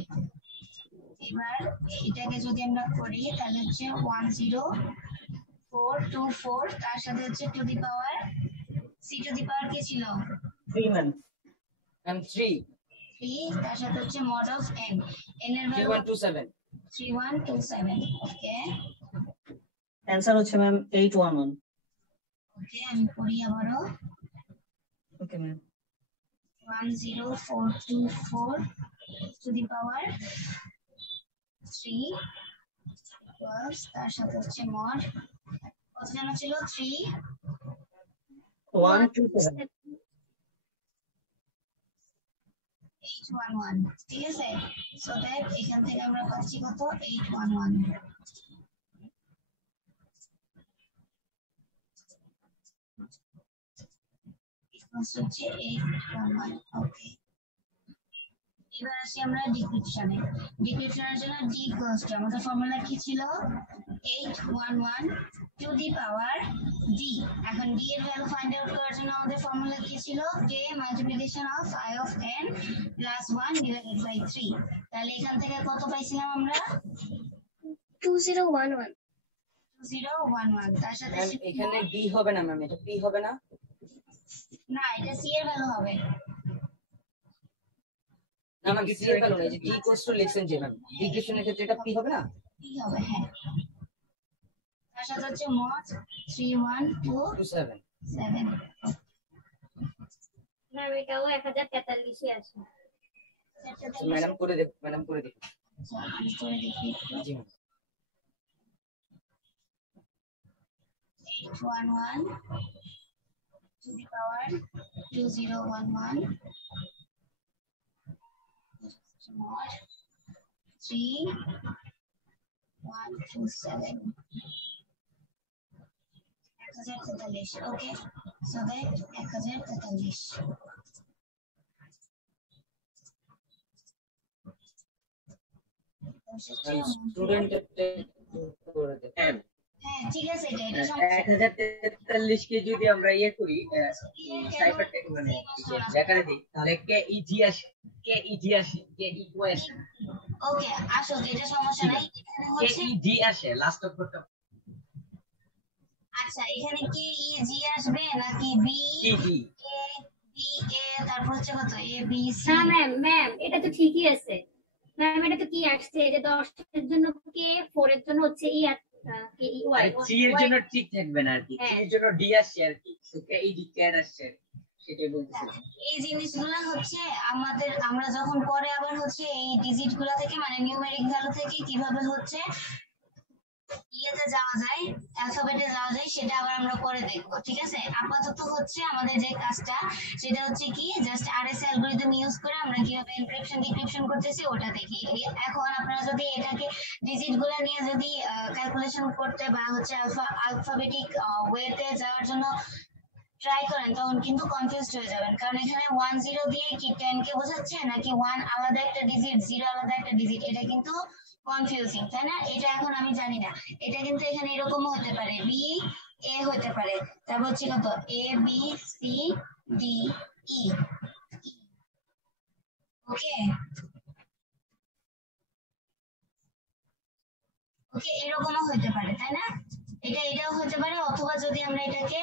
এবার এটাকে যদি আমরা করি তাহলে হচ্ছে 10424 তার সাথে হচ্ছে to the power c to the power কি ছিল 3 ম্যাম। 3 তার সাথে হচ্ছে mod of n, n এর ভ্যালু 3127। 3127 ওকে। অ্যানসার হচ্ছে ম্যাম 811। ওকে আমি করি আবারও। Okay ma'am 10424 two the power 3 equals তার সাথে হচ্ছে mod কত যেন ছিল 127 811 ঠিক আছে। সো দ্যাট এখান থেকে আমরা পাচ্ছি কত 811 হচ্ছে 811 ওকে। এবার আসি আমরা ডিক্রিপশনে। ডিক্রিপশনের জন্য d ইকুয়ালস টু আমাদের ফর্মুলা কি ছিল 811 টু দি পাওয়ার d। এখন d এর ভ্যালু ফাইন্ড আউট করার জন্য আমাদের ফর্মুলা কি ছিল, k multiplication of i of n plus 1 divided by 3। তাহলে এখান থেকে কত পাইছিলাম আমরা 2011 2011 তার সাথে ম্যাম এখানে d হবে না ম্যাম, এটা p হবে না? না এটা c এর ভ্যালু হবে। না ম্যাম c এর ভ্যালু না, এই যে d ইকুয়ালস টু লিখছেন যে ম্যাম, ডিক্রিপশনের ক্ষেত্রে এটা p হবে না? p হবে হ্যাঁ। তার সাথে হচ্ছে mod 31227 ম্যাম এটাও 1043 এ আছে। ম্যাডাম করে দেখ, ম্যাডাম করে দেখ। আমি করে দেখি জি ma'am. 811 to the power 2011 mod 3127 1043 okay so that 1043 student করে দেখ। হ্যাঁ ঠিক আছে এটা সমস্যা 1043 কে যদি আমরা ইয়ে করি সাইফার টেক মানে লেখারে দিই তাহলে কে ইজি আসে, কে ইজি আসে, কে ইকুয়াস ওকে আসো এটা সমস্যা নাই। এখানে কে হচ্ছে ইজি আসে লাস্ট অফ করতে। আচ্ছা এখানে কি জি আসবে নাকি be easy A B A তারপর হচ্ছে কত এ বি সি? না ম্যাম এটা তো ঠিকই আছে ম্যাম, এটা তো কি আসছে যে 10 এর জন্য কে 4 এর জন্য হচ্ছে ই কে ই ওয়াই, সি এর জন্য ঠিক থাকবে না আর কি, সি এর জন্য ডি আসছে আর কি, সো কে ইজি ক্যাড আসছে সেটাই বলতেছি। এই জিনিসগুলো হচ্ছে আমরা যখন পরে আবার হচ্ছে এই ডিজিট গুলা থেকে মানে নিউমেরিক ভ্যালু থেকে কিভাবে হচ্ছে ইয়েতে যাওয়া যায় অ্যালফাবেটে যাওয়া যায় সেটা আবার আমরা পরে দেখবো ঠিক আছে। আপাতত হচ্ছে আমাদের যে কাজটা সেটা হচ্ছে কি জাস্ট আরএস অ্যালগরিদম ইউজ করে আমরা কিভাবে এনক্রিপশন ডিক্রিপশন করতেছি ওটা দেখি। এখন আপনারা যদি এটাকে ডিজিট গুলা নিয়ে যদি ক্যালকুলেশন করতে বা হচ্ছে আলফাবেটিক ওয়েতে যাওয়ার জন্য ট্রাই করেন তখন কিন্তু কনফিউজড হয়ে যাবেন, কারণ এখানে 10 দিয়ে কি 10 কে বোঝাচ্ছে নাকি 1 আলাদা একটা ডিজিট 0 আলাদা একটা ডিজিট, এটা কিন্তু কনফিউজিং তাই না। এটা এখন আমি জানি না, এটা কিন্তু এখানে এরকমও হতে পারে বি এ হতে পারে, তারপর হচ্ছে কত এ বি সি ডি ই ওকে। ওকে, এরকমও হতে পারে, তাই না? এটাও হতে পারে, অথবা যদি আমরা এটাকে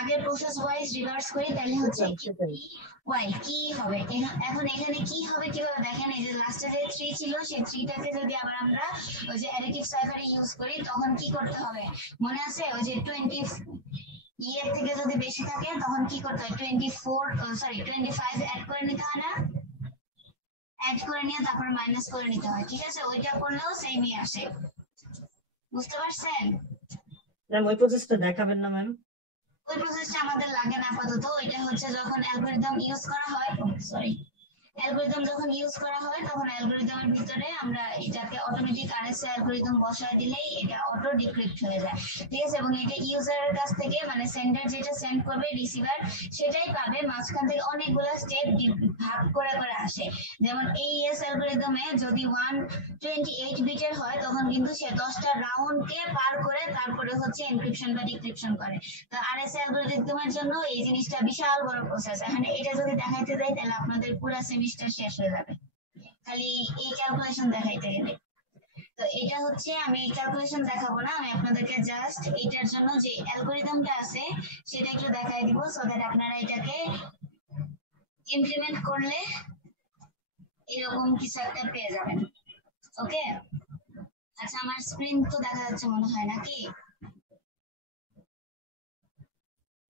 আগের প্রসেস ওয়াইজ রিভার্স করি তাহলে হচ্ছে ওয়াই কি হবে। এখন এখানে কি হবে কিভাবে দেখেন, এই যে লাস্টে যে 3 ছিল সেই 3টাকে যদি আবার আমরা ওই যে অ্যাডিটিভ সাইফারে ইউজ করি তখন কি করতে হবে মনে আছে? ওই যে 20 এর থেকে যদি বেশি থাকে তখন কি করতে হয়, 25 অ্যাড করে নিতে হয় না? অ্যাড করে নিয়ে তারপর মাইনাস করে নিতে হয়, ঠিক আছে? ওইটা করলেও সেমই আসে, বুঝতে পারছেন? ম্যাম ওই প্রসেসটা দেখাবেন না ম্যাম? ওই প্রসেসটা আমাদের লাগে না আপাতত। এটা হচ্ছে যখন অ্যালগরিদম ইউজ করা হয়, অ্যালগরিদম যখন ইউজ করা হয় তখন অ্যালগরিদমের ভিতরে আমরা এটাকে অটোমেটিক আরএসএ অ্যালগরিদম বসায় দিলেই এটা অটো ডিক্রিপ্ট হয়ে যায়, ঠিক আছে? এবং এটা ইউজারের কাছ থেকে মানে সেন্ডার যেটা সেন্ড করবে রিসিভার সেটাই পাবে, মাঝখান থেকে অনেকগুলো স্টেপ ভাগ করে করে আসে। যেমন AES অ্যালগরিদমে যদি 128 বিটের হয় তখন কিন্তু সে 10টা রাউন্ডকে পার করে তারপরে হচ্ছে এনক্রিপশন বা ডিক্রিপশন করে। তো আরএসএ অ্যালগরিদমের জন্য এই জিনিসটা বিশাল বড় প্রসেস। এখন এটা যদি দেখাইতে যাই তাহলে আপনাদের পুরো সেমিস্টার শেষ হয়ে যাবে খালি এই ক্যালকুলেশন দেখাইতে গেলে। তো এটা হচ্ছে আমি এই ক্যালকুলেশন দেখাবো না, আমি আপনাদেরকে জাস্ট এটার জন্য যে অ্যালগরিদমটা আছে সেটা একটু দেখাই দিব, সো দ্যাট আপনারা এটাকে ইমপ্লিমেন্ট করলে এরকম কিছু একটা পেয়ে যাবেন। ওকে, আচ্ছা আমার স্ক্রিন তো দেখা যাচ্ছে মনে হয় নাকি?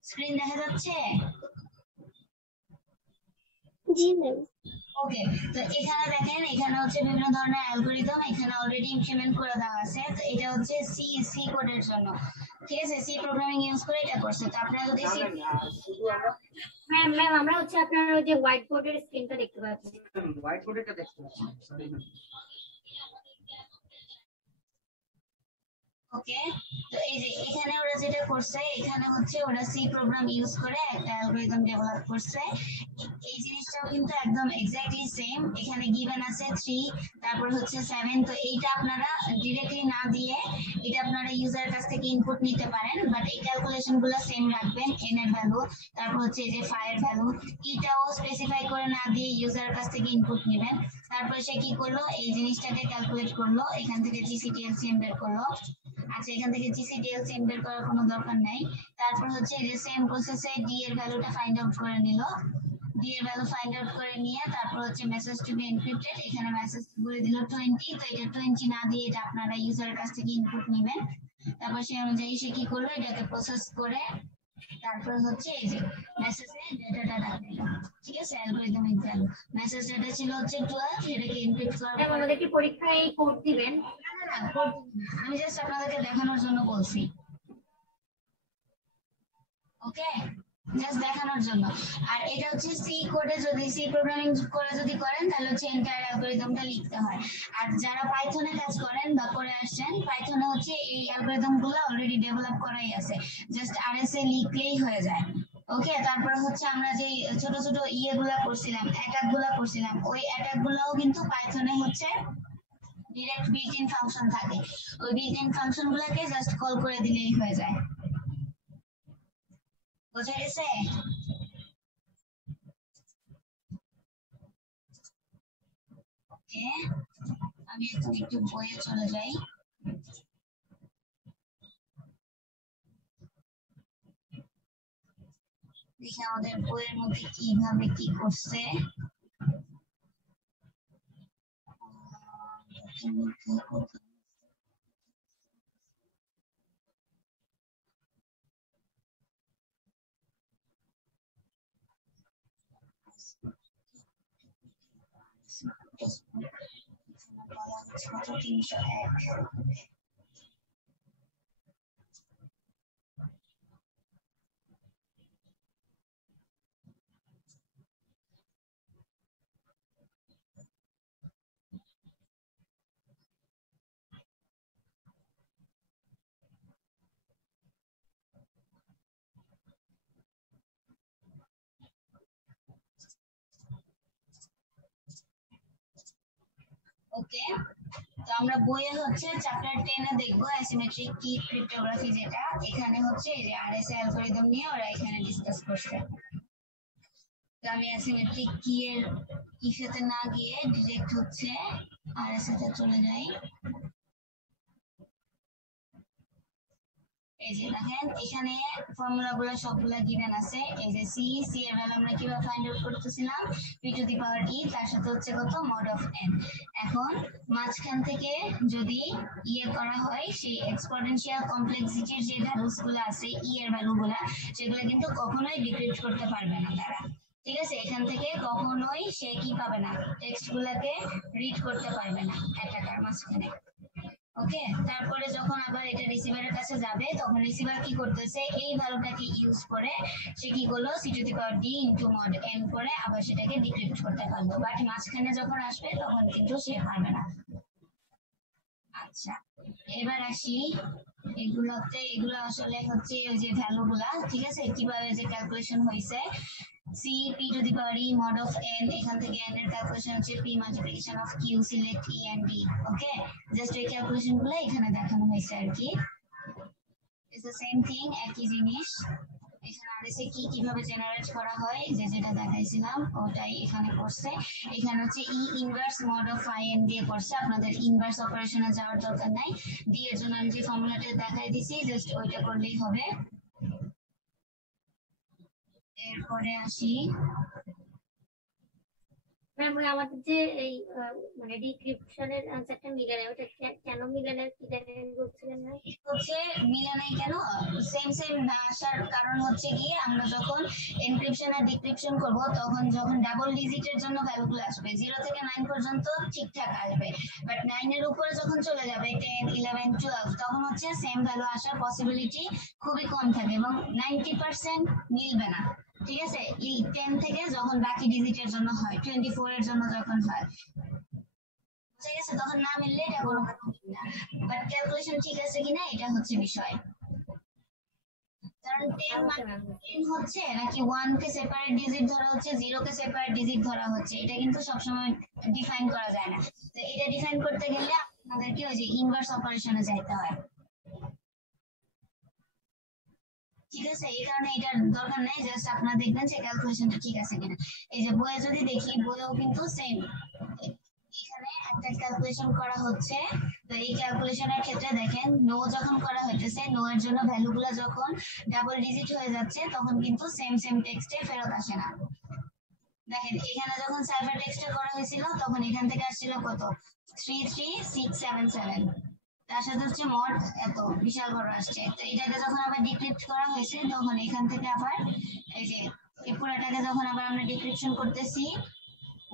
স্ক্রিন দেখা যাচ্ছে? জি ম্যাম। ওকে, তো এখানে দেখেন এখানে হচ্ছে বিভিন্ন ধরনের অ্যালগরিদম এখানে অলরেডি ইমপ্লিমেন্ট করে দেওয়া আছে। তো এটা হচ্ছে সি কোডের জন্য, ঠিক আছে? সি প্রোগ্রামিং ইউজ করে এটা করছে। তো আপনারা যদি ম্যাম আমরা হচ্ছে আপনার ওই যে হোয়াইট বোর্ডের স্ক্রিনটা দেখতে পাচ্ছি। হোয়াইট বোর্ডেরটা দেখতে পাচ্ছি, সরি ম্যাম। ওকে, তো এই যে এখানে ওরা যেটা করছে এখানে হচ্ছে ওরা সি প্রোগ্রাম ইউজ করে একটা অ্যালগরিদম ডেভেলপ করছে। এই জিনিসটাও কিন্তু একদম এক্স্যাক্টলি সেম। এখানে গিভেন আছে 3 তারপর হচ্ছে 7। তো এইটা আপনারা ডিরেক্টলি না দিয়ে এটা আপনারা ইউজারের কাছ থেকে ইনপুট নিতে পারেন, বাট এই ক্যালকুলেশন গুলো সেম রাখবেন, n এর ভ্যালু তারপর হচ্ছে এই যে ফায়ার ভ্যালু এটাও স্পেসিফাই করে না দিয়ে ইউজারের কাছ থেকে ইনপুট নেবেন। তারপর সে কি করলো, এই জিনিসটাকে ক্যালকুলেট করলো, এখান থেকে GCTLCM বের করলো। আচ্ছা, এখান থেকে GCTLCM বের করার কোনো দরকার নাই। তারপর হচ্ছে এই যে সেম প্রসেসে d এর ভ্যালুটা ফাইন্ড আউট করে নিল, d এর ভ্যালু ফাইন্ড আউট করে নিয়ে তারপর হচ্ছে মেসেজ টু বি এনক্রিপ্টেড এখানে মেসেজ বলে দিল 20। তো এটা 20 না দিয়ে এটা আপনারা ইউজারের কাছ থেকে ইনপুট নেবেন। তারপর সেই অনুযায়ী সে কি করলো, এটাকে প্রসেস করে তারপর হচ্ছে এই যে মেসেজে ডেটাটা রাখলো, ঠিক আছে? অ্যালগরিদমিক ভ্যালু মেসেজ ডেটা ছিল হচ্ছে 12, এটাকে এনক্রিপ্ট করার পর আমাদেরকে পরীক্ষায় এই কোড দিবেন? আমি জাস্ট আপনাদেরকে দেখানোর জন্য বলছি, ওকে? জাস্ট দেখানোর জন্য। আর এটা হচ্ছে সি কোডে যদি সি প্রোগ্রামিং করে যদি করেন তাহলে হচ্ছে এন্টায়ার অ্যালগরিদমটা লিখতে হয়। আর যারা পাইথনে কাজ করেন বা করে আসছেন, পাইথনে হচ্ছে এই অ্যালগরিদম গুলো অলরেডি ডেভেলপ করাই আছে, জাস্ট আরএসএ লিখলেই হয়ে যায়। ওকে, তারপর হচ্ছে আমরা যে ছোট ছোট ইয়েগুলা করছিলাম, অ্যাটাক গুলা করছিলাম, ওই অ্যাটাক গুলাও কিন্তু পাইথনে হচ্ছে ডিরেক্ট বিল্ট ইন ফাংশন থাকে, ওই বিল্ট ইন ফাংশন গুলাকে জাস্ট কল করে দিলেই হয়ে যায়। বোঝা গেছে? ওকে, আমি এখন একটু বইয়ে চলে যাই। দেখি আমাদের বইয়ের মধ্যে কিভাবে কি করছে। ওকে, তো আমরা বইয়ে হচ্ছে চ্যাপ্টার 10 এ দেখবো অ্যাসিমেট্রিক কি ক্রিপ্টোগ্রাফি, যেটা এখানে হচ্ছে এই যে আরএসএ অ্যালগরিদম নিয়ে ওরা এখানে ডিসকাস করছে। তো আমি অ্যাসিমেট্রিক কি এর ইফেতে না গিয়ে ডাইরেক্ট হচ্ছে আরএসএ তে চলে যাই। এই যে দেখেন এখানে ফর্মুলা গুলো সবগুলা গিভেন আছে। এই যে সি এর ভ্যালু আমরা কিভাবে ফাইন্ড আউট করতেছিলাম, p to the power e তার সাথে হচ্ছে কত mod of n। এখন মাঝখান থেকে যদি ইয়ে করা হয় সেই এক্সপোনেনশিয়াল কমপ্লেক্সিটির যে ভ্যালুস গুলো আছে e এর ভ্যালু গুলা, সেগুলো কিন্তু কখনোই ডিক্রিপ্ট করতে পারবে না তারা। ঠিক আছে, এখান থেকে কখনোই সে কি পাবে না, টেক্সট গুলাকে রিড করতে পারবে না অ্যাটাকার মাঝখানে। ওকে, তারপরে যখন আবার এটা রিসিভারের কাছে যাবে তখন রিসিভার কি করতেছে, এই ভ্যালুটাকে ইউজ করে সে কি করলো c to the power d into mod n করে আবার সেটাকে ডিক্রিপ্ট করতে পারলো, বাট মাঝখানে যখন আসবে তখন কিন্তু সে পারবে না। আচ্ছা, এবার আসি এগুলোতে। এগুলো আসলে হচ্ছে ওই যে ভ্যালু গুলা, ঠিক আছে, কিভাবে যে ক্যালকুলেশন হয়েছে। c p to the power e mod of n, এখান থেকে n এর ক্যালকুলেশন হচ্ছে p multiplication of q select e and d। Okay, just এই ক্যালকুলেশন গুলো এখানে দেখানো হয়েছে আর কি। ইটস দ্য সেম থিং, একই জিনিস। এখানে আরএসএ কি কিভাবে জেনারেট করা হয় যে যেটা দেখাইছিলাম ওটাই এখানে করছে। এখানে হচ্ছে ই inverse mod of i n দিয়ে করছে, আপনাদের ইনভার্স অপারেশনে যাওয়ার দরকার নাই। ডি এর জন্য আমি যে ফর্মুলাটা দেখাই দিছি জাস্ট ওইটা করলেই হবে। এরপরে আসি ম্যাম, ওই আমাদের যে এই মানে ডিক্রিপশনের আনসারটা মিলে না, ওটা কেন মিলে না কি জানেন বলছিলেন না? হচ্ছে মিলে নাই কেন, সেম না আসার কারণ হচ্ছে গিয়ে আমরা যখন এনক্রিপশন আর ডিক্রিপশন করব তখন যখন ডাবল ডিজিটের জন্য ভ্যালুগুলো আসবে 0 থেকে 9 পর্যন্ত ঠিকঠাক আসবে, বাট 9 এর উপরে যখন চলে যাবে 10 11 12 তখন হচ্ছে সেম ভ্যালু আসার পসিবিলিটি খুবই কম থাকে এবং 90% মিলবে না। ঠিক আছে, এই 10 থেকে যখন বাকি ডিজিটের জন্য হয়, 24 এর জন্য যখন হয়, ঠিক আছে, তখন না মিললে এটা কোনো না, বাট ক্যালকুলেশন ঠিক আছে কিনা এটা হচ্ছে বিষয়। কারণ 10 মানে 10 হচ্ছে নাকি 1 কে সেপারেট ডিজিট ধরা হচ্ছে, 0 কে সেপারেট ডিজিট ধরা হচ্ছে, এটা কিন্তু সবসময় ডিফাইন করা যায় না। তো এটা ডিফাইন করতে গেলে আমাদের কি হয় যে ইনভার্স অপারেশনে যাইতে হয়। ঠিক আছে, এই কারণে এটার দরকার নেই, জাস্ট আপনারা দেখবেন যে ক্যালকুলেশনটা ঠিক আছে কিনা। এই যে বইয়ে যদি দেখি, বইয়েও কিন্তু সেম এখানে একটা ক্যালকুলেশন করা হচ্ছে। তো এই ক্যালকুলেশনের ক্ষেত্রে দেখেন নো যখন করা হইতেছে, নো এর জন্য ভ্যালুগুলো যখন ডাবল ডিজিট হয়ে যাচ্ছে তখন কিন্তু সেম টেক্সটে ফেরত আসে না। দেখেন এখানে যখন সাইফার টেক্সটে করা হয়েছিল তখন এখান থেকে আসছিল কত 33677, তার সাথে হচ্ছে মড এত বিশাল বড় আসছে। তো এটাকে যখন আবার ডিক্রিপ্ট করা হয়েছে তখন এখান থেকে আবার এই যে এই পুরোটাকে যখন আবার আমরা ডিক্রিপশন করতেছি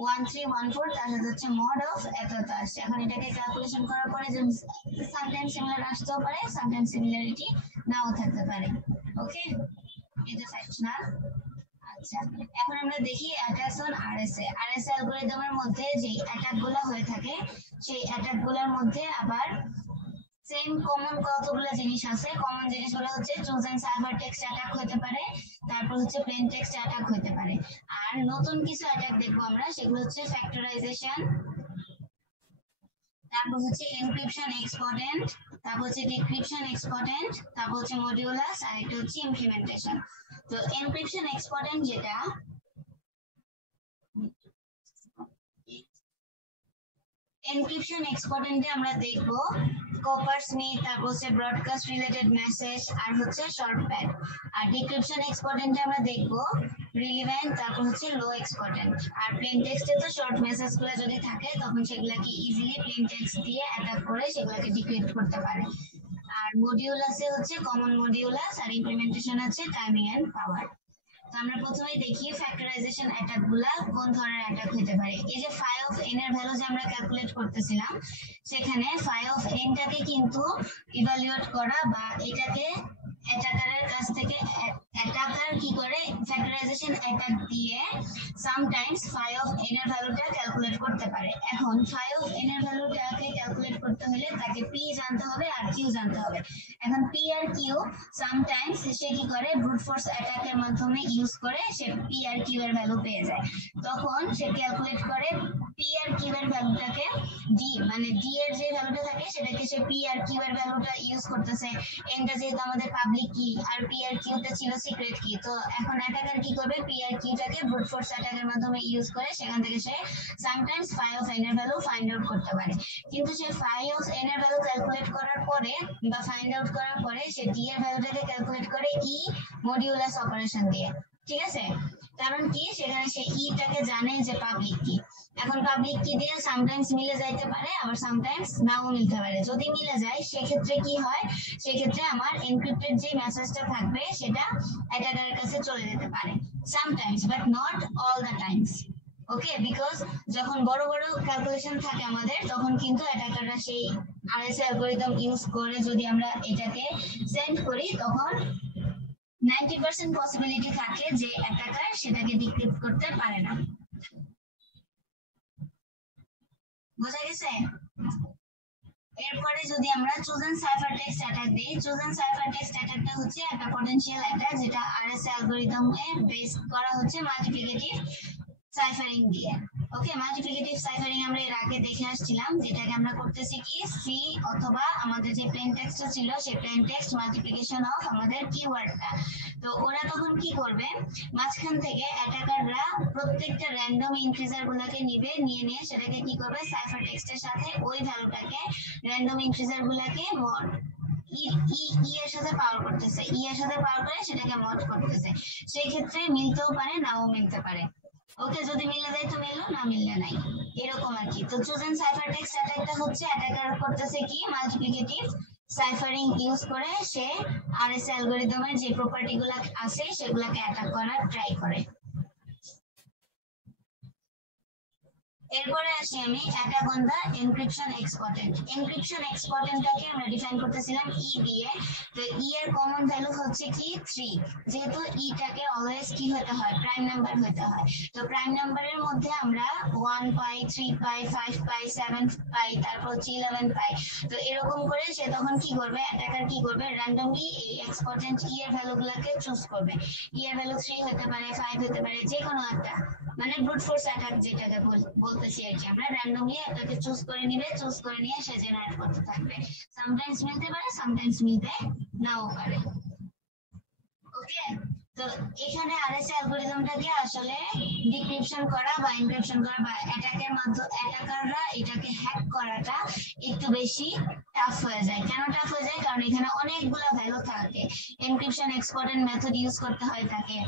1314, তার সাথে হচ্ছে মড অফ এত আসছে। এখন এটাকে ক্যালকুলেশন করার পরে সামটাইম সিমিলার আসতেও পারে, সামটাইম সিমিলারিটি নাও থাকতে পারে। ওকে, এটা ফ্যাক্ট না। আচ্ছা, এখন আমরা দেখি অ্যাটাকস অন আরএসএ। আরএসএ অ্যালগরিদমের মধ্যে যে অ্যাটাক গুলো হয়ে থাকে সেই অ্যাটাক গুলোর মধ্যে আবার সেম কমন কতগুলো জিনিস আছে। কমন জিনিসগুলো হচ্ছে চুজেন সার্ভার টেক্সট অ্যাটাক হতে পারে, তারপর হচ্ছে প্লেন টেক্সট অ্যাটাক হতে পারে। আর নতুন কিছু অ্যাটাক দেখবো আমরা, সেগুলো হচ্ছে ফ্যাক্টরাইজেশন, তারপর হচ্ছে এনক্রিপশন এক্সপোর্টেন্ট, তারপর হচ্ছে ডিক্রিপশন এক্সপোর্টেন্ট, তারপর হচ্ছে মডিউলাস, আর এটা হচ্ছে ইমপ্লিমেন্টেশন। তো এনক্রিপশন এক্সপোর্টেন্ট যেটা, এনক্রিপশন এক্সপোর্টেন্টে আমরা দেখবো কপার স্মিথ, তারপর হচ্ছে ব্রডকাস্ট রিলেটেড মেসেজ, আর হচ্ছে শর্ট প্যাড। আর ডিক্রিপশন এক্সপোর্টেন্টে আমরা দেখবো রিলিভেন্ট, তারপর হচ্ছে লো এক্সপোর্টেন্ট। আর প্লেন টেক্সটে তো শর্ট মেসেজ গুলো যদি থাকে তখন সেগুলোকে ইজিলি প্লেন টেক্সট দিয়ে অ্যাটাক করে সেগুলোকে ডিক্রিপ্ট করতে পারে। আর মডিউলাসে হচ্ছে কমন মডিউলাস, আর ইমপ্লিমেন্টেশন হচ্ছে টাইমিং এন্ড পাওয়ার। তো আমরা প্রথমে দেখি ফ্যাক্টরাইজেশন অ্যাটাক গুলা কোন ধরনের অ্যাটাক হতে পারে। এই যে ফাই অফ এন এর ভ্যালু যে আমরা ক্যালকুলেট করতেছিলাম, সেখানে ফাই অফ এন টাকে কিন্তু ইভালুয়েট করা বা এটাকে অ্যাটাকারের কাছ থেকে অ্যাটাকার কি করে ফ্যাক্টরাইজেশন অ্যাটাক দিয়ে সামটাইমস ফাই অফ এন এর ভ্যালুটা ক্যালকুলেট করতে পারে। এখন ফাই অফ এন এর ভ্যালুটাকে ক্যালকুলেট করতে হলে তাকে পি জানতে হবে আর কিউ জানতে হবে। এখন পি আর কিউ সামটাইমস সে কি করে ব্রুট ফোর্স অ্যাটাকের মাধ্যমে ইউজ করে সে পি আর কিউ এর ভ্যালু পেয়ে যায়। তখন সে ক্যালকুলেট করে পি আর কিউ এর ভ্যালুটাকে ডি মানে ডি এর যে ভ্যালুটা থাকে সেটাকে সে পি আর কিউ এর ভ্যালুটা ইউজ করতেছে। এনটা যেহেতু আমাদের পাবলিক কি আর পি আর কিউটা ছিল সিক্রেট কি, তো এখন অ্যাটাকার কি করবে পি আর কিউটাকে ব্রুট ফোর্স অ্যাটাকের মাধ্যমে ইউজ করে সেখান থেকে সে সামটাইমস ফাই অফ এন এর ভ্যালু ফাইন্ড আউট করতে পারে। কিন্তু সে ফাই অফ এন এর ভ্যালু ক্যালকুলেট করার পরে বা ফাইন্ড আউট করার করার পরে সে টি এর ভ্যালুটাকে ক্যালকুলেট করে ই মডিউলাস অপারেশন দিয়ে, ঠিক আছে? কারণ কি, সেখানে সে ইটাকে জানে যে পাবলিক কি। এখন পাবলিক কি দিয়ে সামটাইমস মিলে যাইতে পারে, আবার সামটাইমস নাও মিলতে পারে। যদি মিলে যায় সেক্ষেত্রে কি হয়, সেক্ষেত্রে আমার এনক্রিপ্টেড যে মেসেজটা থাকবে সেটা অ্যাটাকারের কাছে চলে যেতে পারে sometimes, but not all the Times. Okay, because যখন বড় বড় ক্যালকুলেশন থাকে আমাদের, তখন কিন্তু অ্যাটাকাররা সেই আরএসএ অ্যালগরিদম ইউজ করে যদি আমরা এটাকে সেন্ড করি, তখন 90% পসিবিলিটি থাকে যে অ্যাটাকার সেটাকে ডিক্রিপ্ট করতে পারে না। বোঝা গেছে? এরপরে যদি আমরা চুজেন সাইফার টেক্সট অ্যাটাক দিই, চুজেন সাইফার টেক্সট অ্যাটাকটা হচ্ছে একটা পটেনশিয়াল অ্যাটাক যেটা আরএসএ অ্যালগরিদমে বেস করা হচ্ছে মাল্টিপ্লিকেটিভ সাইফারিং দিয়ে। ওকে, মাল্টিপ্লিকেটিভ সাইফারিং আমরা এর আগে দেখে আসছিলাম, যেটাকে আমরা করতেছি কি সি অথবা আমাদের যে প্লেন টেক্সটটা ছিল সেই প্লেন টেক্সট মাল্টিপ্লিকেশন অফ আমাদের কিওয়ার্ডটা। তো ওরা তখন কি করবে, মাঝখান থেকে অ্যাটাকাররা প্রত্যেকটা র্যান্ডম ইনক্রিজার গুলাকে নিয়ে সেটাকে কি করবে, সাইফার টেক্সটের সাথে ওই ভ্যালুটাকে র্যান্ডম ইনক্রিজার গুলাকে ই এর সাথে পাওয়ার করতেছে, ই এর সাথে পাওয়ার করে সেটাকে মড করতেছে। সেই ক্ষেত্রে মিলতেও পারে, নাও মিলতে পারে। ওকে, যদি মিলে যায় তো মিললো, না মিললে নাই, এরকম আর কি। তো চুজেন সাইফার টেক্সট অ্যাটাকটা হচ্ছে অ্যাটাকার করতেছে কি মাল্টিপ্লিকেটিভ সাইফারিং ইউজ করে সে আরএসএ অ্যালগরিদমের যে প্রপার্টি গুলা আছে সেগুলাকে অ্যাটাক করার ট্রাই করে। এরপরে আসি আমি attack on the encryption exponent. Encryption এক্সপোর্টেন্টটাকে আমরা ডিফাইন করতেছিলাম ই দিয়ে। তো ই এর কমন ভ্যালু হচ্ছে কি 3, যেহেতু ইটাকে অলওয়েজ কি হতে হয়, প্রাইম নাম্বার হতে হয়। তো প্রাইম নাম্বারের মধ্যে আমরা 1 পাই, 3 পাই, 5 পাই, 7 পাই, তারপর হচ্ছে 11 পাই। তো এরকম করে সে তখন কি করবে, অ্যাটাকার কি করবে, র্যান্ডমলি এই এক্সপোর্টেন্ট ই এর ভ্যালুগুলোকে চুজ করবে। ই এর ভ্যালু 3 হতে পারে, 5 হতে পারে, যে কোনো একটা, মানে ব্রুট ফোর্স অ্যাটাক যেটাকে বলতেছি আর কি। আমরা র্যান্ডমলি একটাকে চুজ করে নিয়ে সে জেনারেট করতে থাকবে। সামটাইমস মিলতে পারে, সামটাইমস মিলতে নাও পারে। ওকে, তো এখানে আরএসএ অ্যালগরিদমটাকে আসলে ডিক্রিপশন করা বা এনক্রিপশন করা বা অ্যাটাকাররা এটাকে হ্যাক করাটা একটু বেশি টাফ হয়ে যায়। কেন টাফ হয়ে যায়? কারণ এখানে অনেকগুলো ভ্যালু থাকে। এনক্রিপশন এক্সপোর্টেন্ট মেথড ইউজ করতে হয় তাকে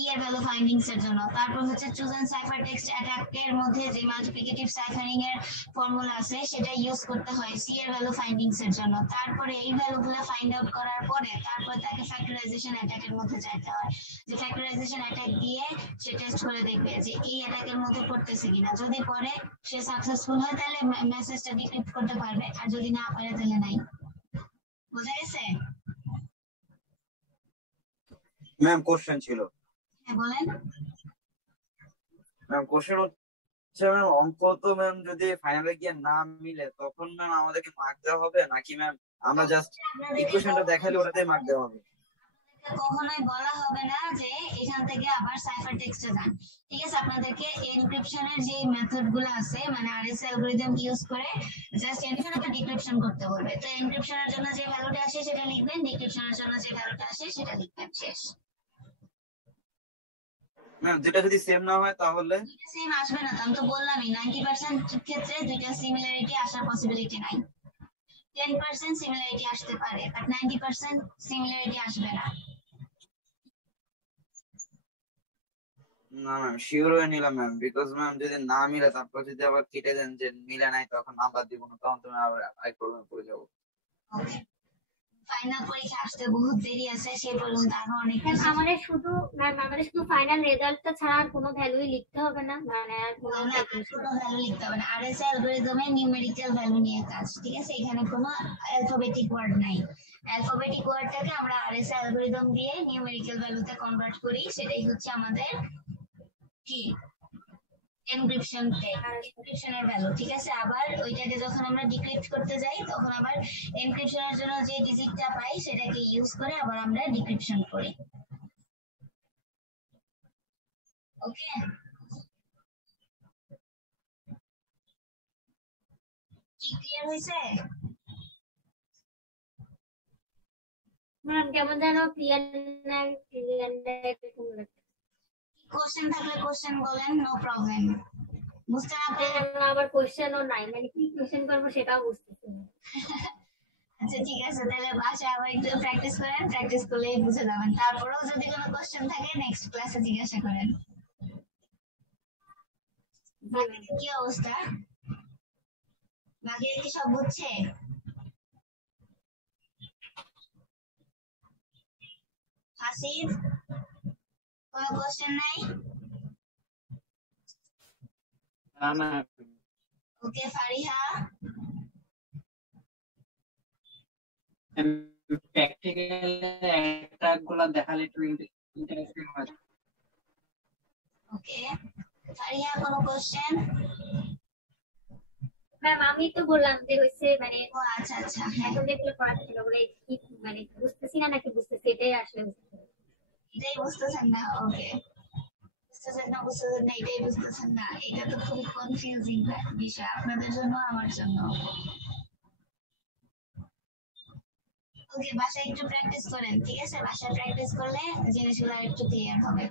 ই এর ভ্যালু ফাইন্ডিংস এর জন্য। তারপর হচ্ছে চুজেন সাইফার টেক্সট অ্যাটাকের মধ্যে যে মাল্টিপ্লিকেটিভ সাইফারিং এর ফর্মুলা আছে সেটা ইউজ করতে হয় সি এর ভ্যালু ফাইন্ডিংস এর জন্য। তারপরে এই ভ্যালুগুলো ফাইন্ড আউট করার পরে তারপর তাকে ফ্যাক্টরাইজেশন অ্যাটাকের মধ্যে যেতে হয়, যে ফ্যাক্টরাইজেশন অ্যাটাক দিয়ে সে টেস্ট করে দেখবে যে এই অ্যাটাকের মধ্যে পড়তেছে কিনা। যদি পরে সে সাকসেসফুল হয় তাহলে মেসেজটা ডিক্রিপ্ট করতে পারবে, আর যদি না পারে তাহলে নাই। বোঝা গেছে? ম্যাম কোশ্চেন ছিল। হ্যাঁ বলেন। ম্যাম কোশ্চেন হচ্ছে ম্যাম অঙ্ক তো ম্যাম যদি ফাইনালে গিয়ে না মিলে তখন ম্যাম আমাদেরকে মার্ক দেওয়া হবে নাকি ম্যাম আমরা জাস্ট ইকুয়েশনটা দেখালে ওটাতে মার্ক দেওয়া হবে? কখনোই বলা হবে না যে এখান থেকে আবার সাইফার টেক্সটে যান, ঠিক আছে? আপনাদেরকে এনক্রিপশনের যে মেথড গুলো আছে, মানে আরএসএ অ্যালগরিদম ইউজ করে জাস্ট এনক্রিপশনকে ডিক্রিপশন করতে বলবে। তো এনক্রিপশনের জন্য যে ভ্যালুটা আসে সেটা লিখবেন, ডিক্রিপশনের জন্য যে ভ্যালুটা আসে সেটা লিখবেন, শেষ। ম্যাম যেটা যদি সেম না হয় তাহলে সেম আসবে না তো, আমি তো বললামই 90% ক্ষেত্রে দুইটা সিমিলারিটি আসার পসিবিলিটি নাই। 10% সিমিলারিটি আসতে পারে, বাট 90% সিমিলারিটি আসবে না। না ম্যাম শিওর হয়ে নিলাম ম্যাম, বিকজ ম্যাম যদি না মিলে তারপর যদি আবার কেটে দেন যে মিলে নাই তখন নাম্বার দিব না, তখন তুমি আবার আই প্রবলেম করে যাবো। ওকে, ফাইনাল পরীক্ষা আসতে বহুত দেরি আছে, সেই পর্যন্ত আরো অনেক আমাদের শুধু ফাইনাল রেজাল্টটা ছাড়া আর কোনো ভ্যালুই লিখতে হবে না, মানে আর কোনো ভ্যালু লিখতে হবে না। আরএসএ অ্যালগরিদমে নিউমেরিক্যাল ভ্যালু নিয়ে কাজ, ঠিক আছে? এখানে কোনো অ্যালফাবেটিক ওয়ার্ড নাই। অ্যালফাবেটিক ওয়ার্ডটাকে আমরা আরএসএ অ্যালগরিদম দিয়ে নিউমেরিক্যাল ভ্যালুতে কনভার্ট করি, সেটাই হচ্ছে আমাদের কি এনক্রিপশন এনক্রিপশনের ভ্যালু, ঠিক আছে? আবার ওইটাকে যখন আমরা ডিক্রিপ্ট করতে যাই তখন আবার এনক্রিপশনের জন্য যে ডিজিটটা পাই সেটাকে ইউজ করে আবার আমরা ডিক্রিপশন করি। ওকে, কি ক্লিয়ার হয়েছে? ম্যাম কেমন যেন ক্লিয়ার না কোশ্চেন থাকলে কোশ্চেন বলেন, নো প্রবলেম। বুঝতে না পারলে আবার কোশ্চেনও নাই, মানে কি কোশ্চেন করবো সেটাও বুঝতেছি না। আচ্ছা ঠিক আছে, তাহলে বাসায় আবার একটু প্র্যাকটিস করেন, প্র্যাকটিস করলেই বুঝে যাবেন। তারপরেও যদি কোনো কোশ্চেন থাকে নেক্সট ক্লাসে জিজ্ঞাসা করেন। বাকিদের কি অবস্থা? বাকিরা কি সব বুঝছে? হাসিব, কোনো কোশ্চেন নাই? ওকে, ফারিহা? প্র্যাকটিক্যাল অ্যাটাক গুলো দেখালে একটু ইন্টারেস্টিং হয়। ওকে, ফারিহা কোনো কোশ্চেন? ম্যাম আমি তো বললাম যে হচ্ছে মানে ও আচ্ছা আচ্ছা, এখন যেগুলো পড়াচ্ছিল ওগুলো কি মানে বুঝতেছি না নাকি বুঝতেছি, এটাই আসলে এটাই বুঝতেছেন না? ওকে, বুঝতেছেন না এটাই বুঝতেছেন না, এটা তো খুবই কনফিউজিং বিষয় আপনাদের জন্য আমার জন্য। ওকে, বাসায় একটু প্র্যাকটিস করেন, ঠিক আছে? বাসায় প্র্যাকটিস করলে জিনিসগুলো একটু ক্লিয়ার হবে।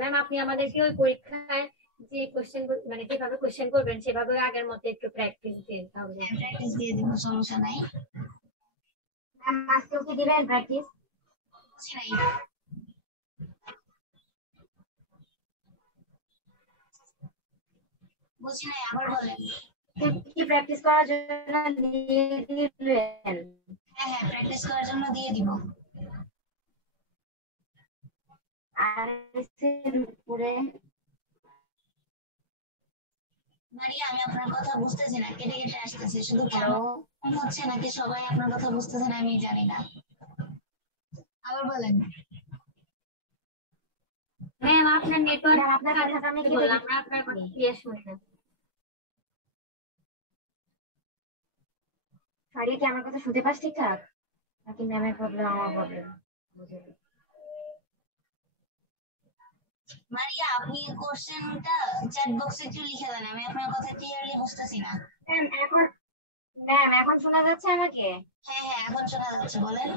ম্যাম আপনি আমাদেরকে ওই পরীক্ষায় যে কোশ্চেন মানে যেভাবে কোশ্চেন করবেন সেভাবে আগের মতো একটু প্র্যাকটিস দিন তাহলে। হ্যাঁ, প্র্যাকটিস দিয়ে দিব, সমস্যা নাই। ম্যাম আজকেও কি দিবেন প্র্যাকটিস? বুঝি নাই, বুঝি নাই, আবার বলেন। কি প্র্যাকটিস করার জন্য দিয়ে দিবেন? হ্যাঁ হ্যাঁ, প্র্যাকটিস করার জন্য দিয়ে দিব। আর পুরে মারিয়া, আমি আপনার কথা বুঝতেছি না, কেটে কেটে আসতেছে। শুধু কেমন হচ্ছে নাকি সবাই আপনার কথা বুঝতেছে না আমি জানি না, আবার বলেন। ম্যাম আপনার নেটওয়ার্ক আপনার কথাটা আমি কি বললাম, আমরা আপনার কথা ক্লিয়ার শুনছি। ফারিয়া কি আমার কথা শুনতে পাস ঠিকঠাক নাকি ম্যামের প্রবলেম আমার প্রবলেম? মারিয়া, আপনি কোশ্চেনটা চ্যাট বক্সে একটু লিখে দেন, আমি আপনার কথা ক্লিয়ারলি বুঝতেছি না। ম্যাম এখন শোনা যাচ্ছে আমাকে? হ্যাঁ হ্যাঁ, এখন শোনা যাচ্ছে, বলেন।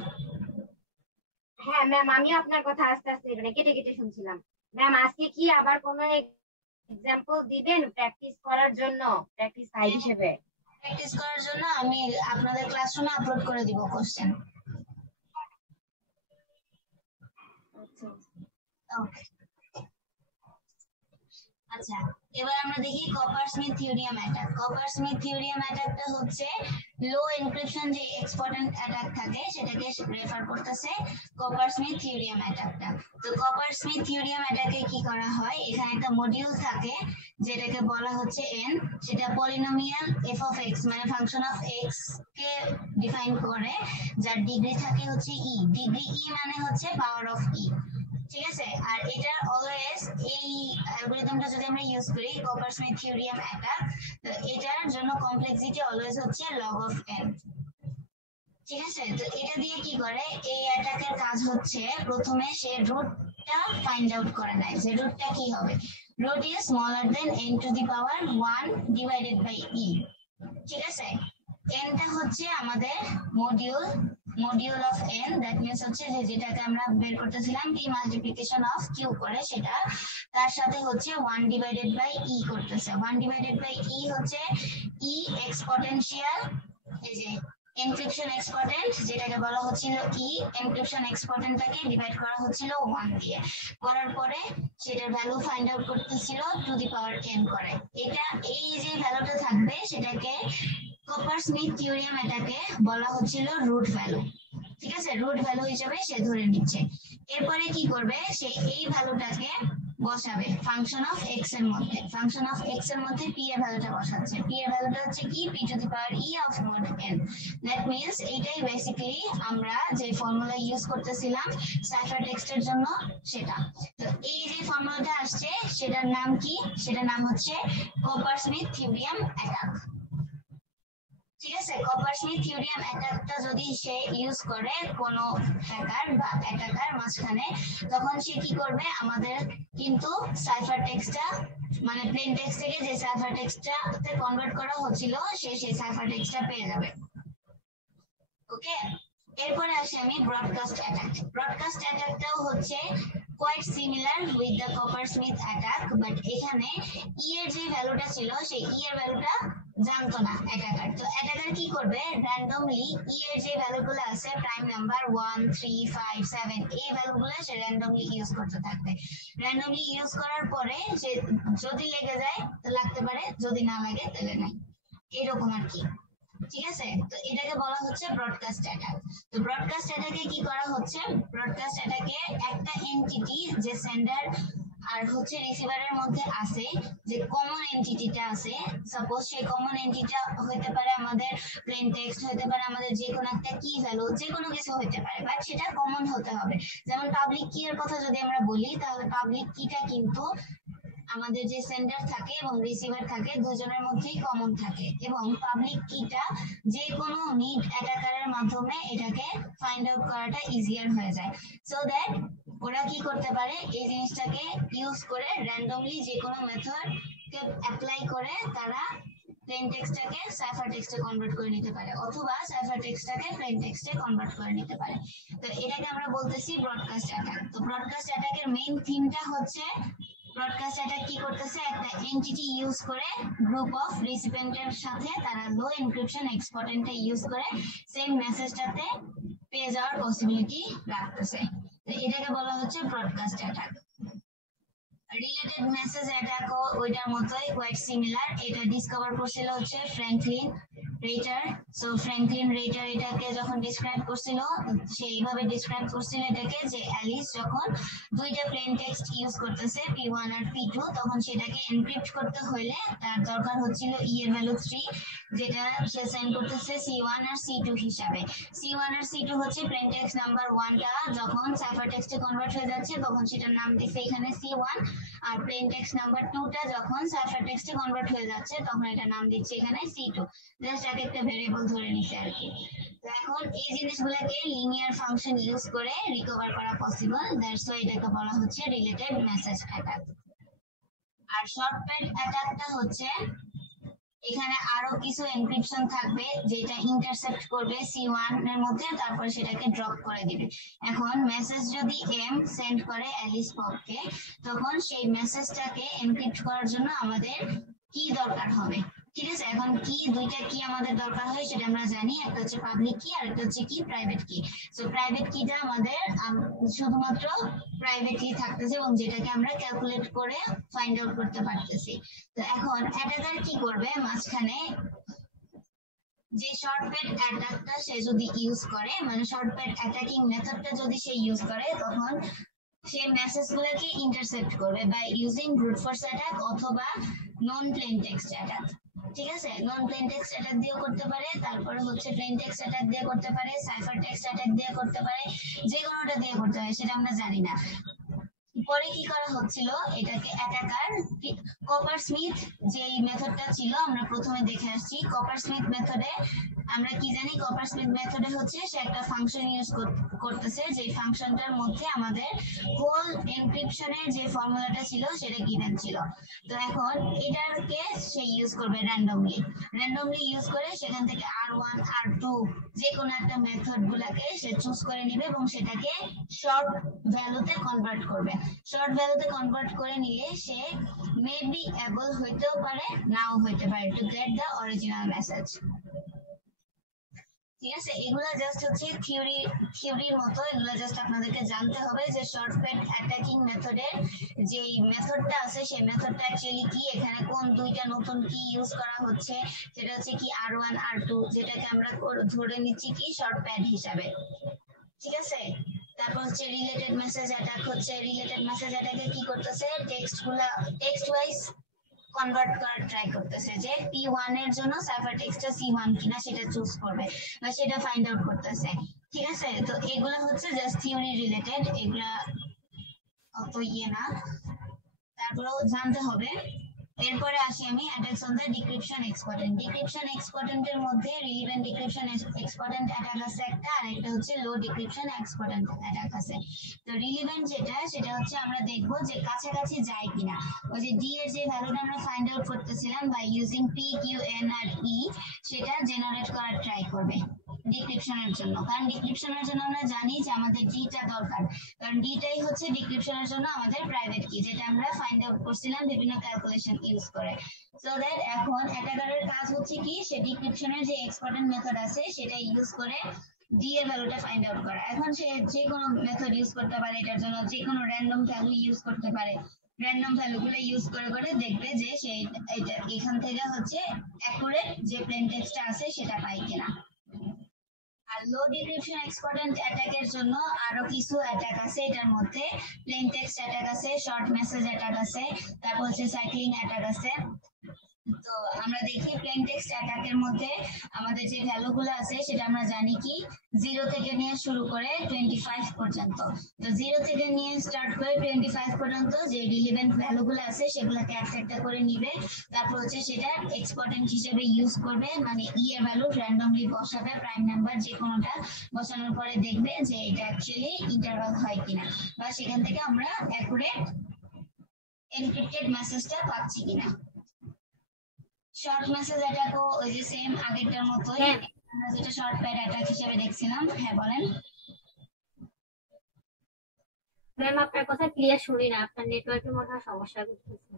হ্যাঁ ম্যাম, আমি আপনার কথা আস্তে আস্তে মানে কেটে কেটে শুনছিলাম। ম্যাম আজকে কি আবার কোনো এক্সাম্পল দিবেন প্র্যাকটিস করার জন্য, প্র্যাকটিস ফাইল হিসেবে? প্র্যাকটিস করার জন্য আমি আপনাদের ক্লাসরুমে আপলোড করে দিব কোশ্চেন। ওকে, আচ্ছা এবার আমরা দেখি Coppersmith theorem attack. Coppersmith theorem অ্যাটাকটা হচ্ছে লো এনক্রিপশন যে এক্সপোর্টেন্ট অ্যাটাক থাকে সেটাকে রেফার করতেছে কপার-স্মিথ থিওরিয়াম অ্যাটাকটা। তো কপার-স্মিথ থিওরিয়াম অ্যাটাকে কি করা হয়, এখানে একটা মডিউল থাকে যেটাকে বলা হচ্ছে n, সেটা পলিনোমিয়াল f of x মানে function of x K define করে, যার ডিগ্রি থাকে হচ্ছে e, ডিগ্রি e মানে হচ্ছে পাওয়ার অফ e, ঠিক আছে? আর এটা অলওয়েজ এই অ্যালগরিদমটা যদি আমরা ইউজ করি কপার-স্মিথ থিওরিয়াম অ্যাটাক, তো এটার জন্য কমপ্লেক্সিটি অলওয়েজ হচ্ছে log of n, ঠিক আছে? তো এটা দিয়ে কি করে, এই অ্যাটাকের কাজ হচ্ছে প্রথমে সে রুটটা ফাইন্ড আউট করে নেয়, যে রুটটা কি হবে, root is smaller then n to the power 1 divided by e, ঠিক আছে? n টা হচ্ছে আমাদের module of n, that means হচ্ছে যে যেটাকে আমরা বের করতেছিলাম p মাল্টিপ্লিকেশন অফ q করে, সেটা তার সাথে হচ্ছে 1 ডিভাইডেড বাই e করতেছে। 1 ডিভাইডেড বাই e হচ্ছে e এক্সপোনেনশিয়াল, এই যে এনক্রিপশন এক্সপোর্টেন্ট যেটাকে বলা হচ্ছিল e, এনক্রিপশন এক্সপোর্টেন্টটাকে ডিভাইড করা হচ্ছিল 1 দিয়ে, করার পরে সেটার ভ্যালু ফাইন্ড আউট করতেছিল টু দি পাওয়ার n করে। এটা এই যে ভ্যালুটা থাকবে সেটাকে কপার-স্মিথ থিওরিয়াম অ্যাটাকে বলা হচ্ছিল রুট ভ্যালু, ঠিক আছে? রুট ভ্যালু হিসেবে সে ধরে নিচ্ছে। এরপরে কি করবে, সে এই ভ্যালুটাকে বসাবে ফাংশন অফ x এর মধ্যে, ফাংশন অফ x এর মধ্যে p এর ভ্যালুটা বসাচ্ছে, p এর ভ্যালুটা হচ্ছে কি p to the power e of mod n, that means এটাই বেসিক্যালি আমরা যে ফর্মুলা ইউজ করতেছিলাম সাইফার টেক্সটের জন্য সেটা। তো এই যে ফর্মুলাটা আসছে সেটার নাম কি, সেটার নাম হচ্ছে কপার-স্মিথ থিওরিয়াম অ্যাটাক, ঠিক আছে? কপার-স্মিথ থিওরিয়াম অ্যাটাকটা যদি সে ইউজ করে কোনো হ্যাকার বা অ্যাটাকার মাঝখানে, তখন সে কি করবে, আমাদের কিন্তু সাইফার টেক্সটটা মানে প্লেন টেক্সট থেকে যে সাইফার টেক্সটটাতে কনভার্ট করা হচ্ছিল সেই সাইফার টেক্সটটা পেয়ে যাবে। ওকে, এরপরে আসি আমি ব্রডকাস্ট অ্যাটাক। ব্রডকাস্ট অ্যাটাকটাও হচ্ছে quite similar with the Coppersmith attack, but এখানে e এর যে ভ্যালুটা ছিল সেই e এর ভ্যালুটা জানতো না অ্যাটাকার। তো অ্যাটাকার কি করবে, র্যান্ডমলি ই এর যে ভ্যালুগুলো আছে প্রাইম নাম্বার 1 3 5 7 এই ভ্যালুগুলো সে র্যান্ডমলি ইউজ করতে থাকবে। র্যান্ডমলি ইউজ করার পরে সে যদি লেগে যায় তো লাগতে পারে, যদি না লাগে তাহলে নাই, এরকম আর কি। ঠিক আছে, তো এটাকে বলা হচ্ছে ব্রডকাস্ট অ্যাটাক। তো ব্রডকাস্ট অ্যাটাকে কি করা হচ্ছে, ব্রডকাস্ট অ্যাটাকে একটা এন্টিটি যে সেন্ডার আর হচ্ছে রিসিভারের মধ্যে আছে, যে কমন এন্টিটিটা আছে, সাপোজ সেই কমন এন্টিটিটা হতে পারে আমাদের প্লেন টেক্সট, হতে পারে আমাদের যে কোনো একটা কি ভ্যালু, যে কোনো কিছু হতে পারে, বাট সেটা কমন হতে হবে। যেমন পাবলিক কি এর কথা যদি আমরা বলি, তাহলে পাবলিক কিটা কিন্তু আমাদের যে সেন্ডার থাকে এবং রিসিভার থাকে দুজনের মধ্যেই কমন থাকে, এবং পাবলিক কিটা যে কোনো মিড অ্যাটাকারের মাধ্যমে এটাকে ফাইন্ড আউট করাটা ইজিয়ার হয়ে যায়। সো দ্যাট ওরা কি করতে পারে, এই জিনিসটাকে ইউজ করে র্যান্ডমলি যে কোনো মেথড কে অ্যাপ্লাই করে তারা প্লেন টেক্সটটাকে সাইফার টেক্সটে কনভার্ট করে নিতে পারে, অথবা সাইফার টেক্সটটাকে প্লেন টেক্সটে কনভার্ট করে নিতে পারে। তো এটাকে আমরা বলতেছি ব্রডকাস্ট অ্যাটাক। তো ব্রডকাস্ট অ্যাটাকের মেইন থিমটা হচ্ছে, ব্রডকাস্ট অ্যাটাক কি করতেছে, একটা এন্টিটি ইউজ করে গ্রুপ অফ রিসিপিয়েন্টের সাথে তারা লো এনক্রিপশন এক্সপোর্টেন্টটা ইউজ করে সেম মেসেজটাতে পেয়ে যাওয়ার পসিবিলিটি রাখতেছে। তো এটাকে বলা হচ্ছে ব্রডকাস্ট অ্যাটাক। রিলেটেড মেসেজ অ্যাটাকও ওইটার মতোই কোয়াইট সিমিলার। এটা ডিসকভার করছিল হচ্ছে ফ্র্যাঙ্কলিন রেটার। সো ফ্র্যাঙ্কলিন রেটার এটাকে যখন ডিসক্রাইব করছিল, সেইভাবে ডিসক্রাইব করছিল এটাকে, যে অ্যালিস যখন দুইটা প্লেন টেক্সট ইউজ করতেছে P1 আর P2, তখন সেটাকে এনক্রিপ্ট করতে হইলে তার দরকার হচ্ছিল ই এর ভ্যালু 3, যেটা সে সেন্ড করতেছে C1 আর C2 হিসাবে। C1 আর C2 হচ্ছে প্লেন টেক্সট নাম্বার 1টা যখন সাইফার টেক্সটে কনভার্ট হয়ে যাচ্ছে তখন সেটার নাম দিচ্ছে এখানে C1, আর প্লেন টেক্সট নাম্বার 2টা যখন সাইফার টেক্সটে কনভার্ট হয়ে যাচ্ছে তখন এটা নাম দিচ্ছে এখানে C2। জাস্ট একটা ভেরিয়েবল ধরে নিচ্ছে আর কি। তো এখন এই জিনিসগুলোকে লিনিয়ার ফাংশন ইউজ করে রিকভার করা পসিবল, দ্যাটস ওয়াই এটাকে বলা হচ্ছে রিলেটেড মেসেজ অ্যাটাক। আর শর্টকাট অ্যাটাকটা হচ্ছে, এখানে আরো কিছু এনক্রিপশন থাকবে যেটা ইন্টারসেপ্ট করবে C1 এর মধ্যে, তারপর সেটাকে ড্রপ করে দিবে। এখন মেসেজ যদি M সেন্ড করে অ্যালিস পপকে, তখন সেই মেসেজটাকে এনক্রিপ্ট করার জন্য আমাদের কি দরকার হবে। ঠিক আছে, এখন কি দুইটা কি আমাদের দরকার হয় সেটা আমরা জানি, একটা হচ্ছে পাবলিক কি আর একটা হচ্ছে কি প্রাইভেট কি। সো প্রাইভেট কিটা আমাদের শুধুমাত্র প্রাইভেটলি থাকতেছে এবং যেটাকে আমরা ক্যালকুলেট করে ফাইন্ড আউট করতে পারতেছি। তো এখন অ্যাটাকার কি করবে, মাঝখানে যে শর্টকাট অ্যাটাকটা সে যদি ইউজ করে, মানে শর্টকাট অ্যাটাকিং মেথডটা যদি সে ইউজ করে, তখন সে মেসেজগুলোকে ইন্টারসেপ্ট করবে by using brute force attack অথবা নন প্লেন টেক্সট অ্যাটাক। ঠিক আছে, নন প্লেন টেক্সট অ্যাটাক দিয়ে করতে পারে, তারপরে হচ্ছে প্লেন টেক্সট অ্যাটাক দিয়ে করতে পারে, সাইফার টেক্সট অ্যাটাক দিয়ে করতে পারে, যে কোনোটা দিয়ে করতে পারে সেটা আমরা জানি না। পরে কি করা হচ্ছিল, এটাকে অ্যাটাকার কপার স্মিথ যে মেথডটা ছিল আমরা প্রথমে দেখে আসছি, কপার স্মিথ মেথডে আমরা কি জানি, কপার স্মিথ মেথডে হচ্ছে সে একটা ফাংশন ইউজ করতেছে, যে ফাংশনটার মধ্যে আমাদের হোল এনক্রিপশনের যে ফর্মুলাটা ছিল সেটা গিভেন ছিল। তো এখন এটাকে সে ইউজ করবে র্যান্ডমলি ইউজ করে সেখান থেকে R1 R2 যে কোনো একটা মেথড গুলাকে সে চুজ করে নিবে এবং সেটাকে শর্ট ভ্যালুতে কনভার্ট করবে। শর্ট ভ্যালুতে কনভার্ট করে নিলে সে মেবি এবল হইতেও পারে, নাও হইতে পারে to get the original message. ঠিক আছে, এগুলা জাস্ট হচ্ছে থিওরির মতো, এগুলা জাস্ট আপনাদেরকে জানতে হবে যে শর্টকাট অ্যাটাকিং মেথডের যে মেথডটা আছে সেই মেথডটা অ্যাকচুয়ালি কি, এখানে কোন দুইটা নতুন কি ইউজ করা হচ্ছে, সেটা হচ্ছে কি R1 R2, যেটাকে আমরা ধরে নিচ্ছি কি শর্টকাট হিসাবে। ঠিক আছে, তারপর হচ্ছে রিলেটেড মেসেজ অ্যাটাক। হচ্ছে রিলেটেড মেসেজ অ্যাটাকে কি করতেছে, টেক্সট ওয়াইজ কনভার্ট করার ট্রাই করতেছে, যে P1 এর জন্য সাইফার টেক্সটটা C1 কিনা সেটা চুজ করবে বা সেটা ফাইন্ড আউট করতেছে। ঠিক আছে, তো এগুলা হচ্ছে জাস্ট থিওরি রিলেটেড, এগুলা অত ইয়ে না, তারপরেও জানতে হবে। এরপরে আসি আমি attacks on the decryption exponent. Decryption এক্সপোর্টেন্টের মধ্যে রিলিভেন্ট ডিক্রিপশন এক্সপোর্টেন্ট অ্যাটাক আছে একটা, আর একটা হচ্ছে লো ডিক্রিপশন এক্সপোর্টেন্ট অ্যাটাক আছে। তো রিলিভেন্ট যেটা, সেটা হচ্ছে আমরা দেখবো যে কাছাকাছি যায় কিনা, ওই যে ডি এর যে ভ্যালুটা আমরা ফাইন্ড আউট করতেছিলাম by using P, Q, N আর E, সেটা জেনারেট করার ট্রাই করবে। ডিক্রিপশনের জন্য, কারণ ডিক্রিপশনের জন্য আমরা জানি যে আমাদের ডিটা দরকার, কারণ ডিটাই হচ্ছে ডিক্রিপশনের জন্য আমাদের প্রাইভেট কি, যেটা আমরা ফাইন্ড আউট করছিলাম বিভিন্ন ক্যালকুলেশন ইউজ করে। সো দ্যাট এখন অ্যাটাকারের কাজ হচ্ছে কি, সে ডিক্রিপশনের যে এক্সপোর্টেন্ট মেথড আছে সেটা ইউজ করে ডি এর ভ্যালুটা ফাইন্ড আউট করা। এখন সে যে কোনো মেথড ইউজ করতে পারে, এটার জন্য যে কোনো র্যান্ডম ভ্যালু ইউজ করতে পারে, র্যান্ডম ভ্যালুগুলো ইউজ করে করে দেখবে যে সে এটা এখান থেকে হচ্ছে অ্যাকুরেট যে প্লেন টেক্সটটা আছে সেটা পায় কিনা। আর লো ডিক্রিপশন এক্সপোর্টেন্ট অ্যাটাকের জন্য আরো কিছু অ্যাটাক আছে, এটার মধ্যে প্লেন টেক্সট অ্যাটাক আছে, শর্ট মেসেজ অ্যাটাক আছে, তারপর হচ্ছে সাইক্লিং অ্যাটাক আছে। তো আমরা দেখি প্লেন টেক্সট অ্যাটাকের মধ্যে আমাদের যে ভ্যালুগুলো আছে সেটা আমরা জানি কি 0 থেকে নিয়ে শুরু করে 25 পর্যন্ত। তো 0 থেকে নিয়ে স্টার্ট করে 25 পর্যন্ত যে রিলেভেন্ট ভ্যালুগুলো আছে সেগুলোকে একটা একটা করে নিবে, তারপর হচ্ছে সেটা এক্সপোর্টেন্ট হিসেবে ইউজ করবে, মানে ই এর ভ্যালু র্যান্ডমলি বসাবে, প্রাইম নাম্বার যে কোনোটা বসানোর পরে দেখবে যে এটা অ্যাকচুয়ালি ইন্টারভাল হয় কিনা, বা সেখান থেকে আমরা অ্যাকুরেট এনক্রিপ্টেড মেসেজটা পাচ্ছি কিনা। শর্ট মেসেজ অ্যাটাকও ওই যে সেম আগেরটার মতোই, আমরা যেটা শর্ট প্যাড অ্যাটাক হিসেবে দেখছিলাম। হ্যাঁ বলেন ম্যাম, আপনার কথা ক্লিয়ার শুনি না, আপনার নেটওয়ার্কের মধ্যে সমস্যা করতেছে।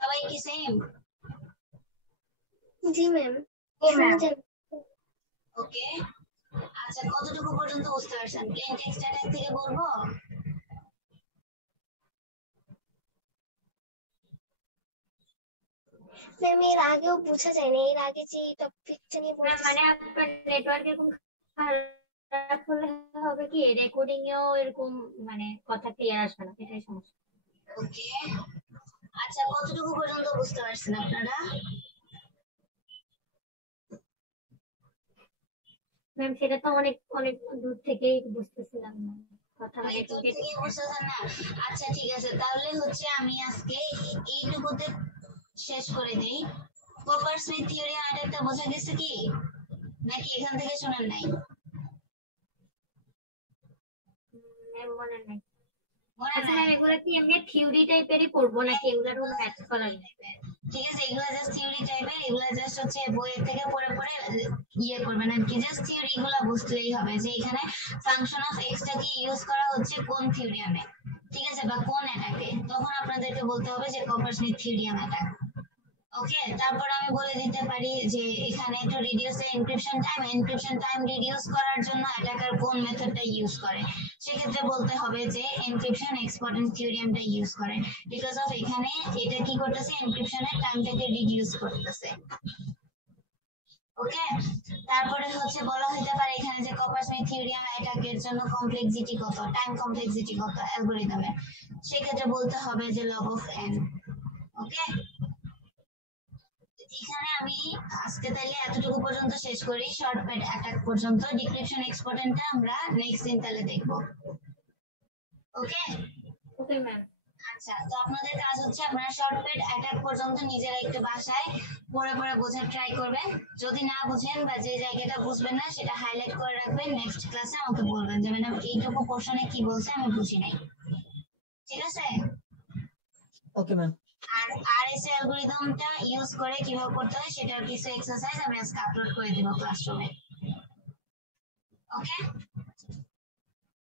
সবাই কি সেম? জি ম্যাম। ওকে, আচ্ছা কতটুকু পর্যন্ত বুঝতে পারছেন? প্লেন টেক্সট অ্যাটাক থেকে বলবো? ম্যাম এর আগেও বোঝা যায় না, এর আগে যে টপিকটা নিয়ে ম্যাম মানে আপনার নেটওয়ার্ক এরকম খারাপ হলে হবে কি রেকর্ডিং এও এরকম মানে কথা ক্লিয়ার আসবে না, এটাই সমস্যা। ওকে, আচ্ছা কতটুকু পর্যন্ত বুঝতে পারছেন আপনারা? ম্যাম সেটা তো অনেক অনেক দূর থেকেই বুঝতেছিলাম কথা, অনেক দূর থেকে বুঝতেছেন না? আচ্ছা ঠিক আছে, তাহলে হচ্ছে আমি আজকে এইটুকুতে শেষ করে দিই। কপার স্মিথ থিওরি আরেকটা বোঝা গেছে কি, নাকি এখান থেকে শোনেন নাই? মনে নাই। আচ্ছা ম্যাম এগুলো কি এমনি থিওরি টাইপেরই পড়বো নাকি এগুলোর কোনো ম্যাথ করা যাবে? ঠিক আছে, এগুলা জাস্ট থিওরি টাইপের, এগুলা জাস্ট হচ্ছে বইয়ের থেকে পড়ে পড়ে ইয়ে করবেন আর কি, জাস্ট থিওরি গুলা বুঝলেই হবে যে এখানে ফাংশন অফ এক্স টাকে ইউজ করা হচ্ছে কোন থিওরিয়ামে, ঠিক আছে, বা কোন অ্যাটাকে, তখন আপনাদেরকে বলতে হবে যে কপার স্মিথ থিওরিয়াম অ্যাটাক। ওকে, তারপর আমি বলে দিতে পারি যে এখানে একটু রিডিউস এনক্রিপশন টাইম রিডিউস করার জন্য অ্যাটাকার কোন মেথডটা ইউজ করে, সেক্ষেত্রে বলতে হবে যে এনক্রিপশন এক্সপোর্টেন্ট থিওরিয়ামটা ইউজ করে, বিকজ অফ এখানে এটা কি করতেছে, এনক্রিপশনের টাইমটাকে রিডিউস করতেছে। ওকে, তারপরে হচ্ছে বলা হতে পারে এখানে যে কপার স্মিথ থিওরিয়াম অ্যাটাকের জন্য কমপ্লেক্সিটি কত, টাইম কমপ্লেক্সিটি কত অ্যালগরিদমের, সেক্ষেত্রে বলতে হবে যে লগ অফ এন। ওকে, এখানে আমি আজকে তাহলে এতটুকু পর্যন্ত শেষ করি, শর্ট প্যাড অ্যাটাক পর্যন্ত। ডিক্রিপশন এক্সপোর্টেন্টটা আমরা নেক্সট দিন তাহলে দেখব। ওকে ওকে ম্যাম। আচ্ছা, তো আপনাদের কাজ হচ্ছে আপনারা শর্ট প্যাড অ্যাটাক পর্যন্ত নিজেরা একটু বাসায় পড়ে পড়ে বোঝার ট্রাই করবেন, যদি না বুঝেন বা যে জায়গাটা বুঝবেন না সেটা হাইলাইট করে রাখবেন, নেক্সট ক্লাসে আমাকে বলবেন যে ম্যাডাম এইটুকু পোরশনে কি বলছে আমি বুঝি নাই, ঠিক আছে? Okay ma'am. আর আরএসএ অ্যালগরিদমটা ইউজ করে কিভাবে করতে হয় সেটার কিছু এক্সারসাইজ আমি আজকে আপলোড করে দিব ক্লাসরুমে। ওকে।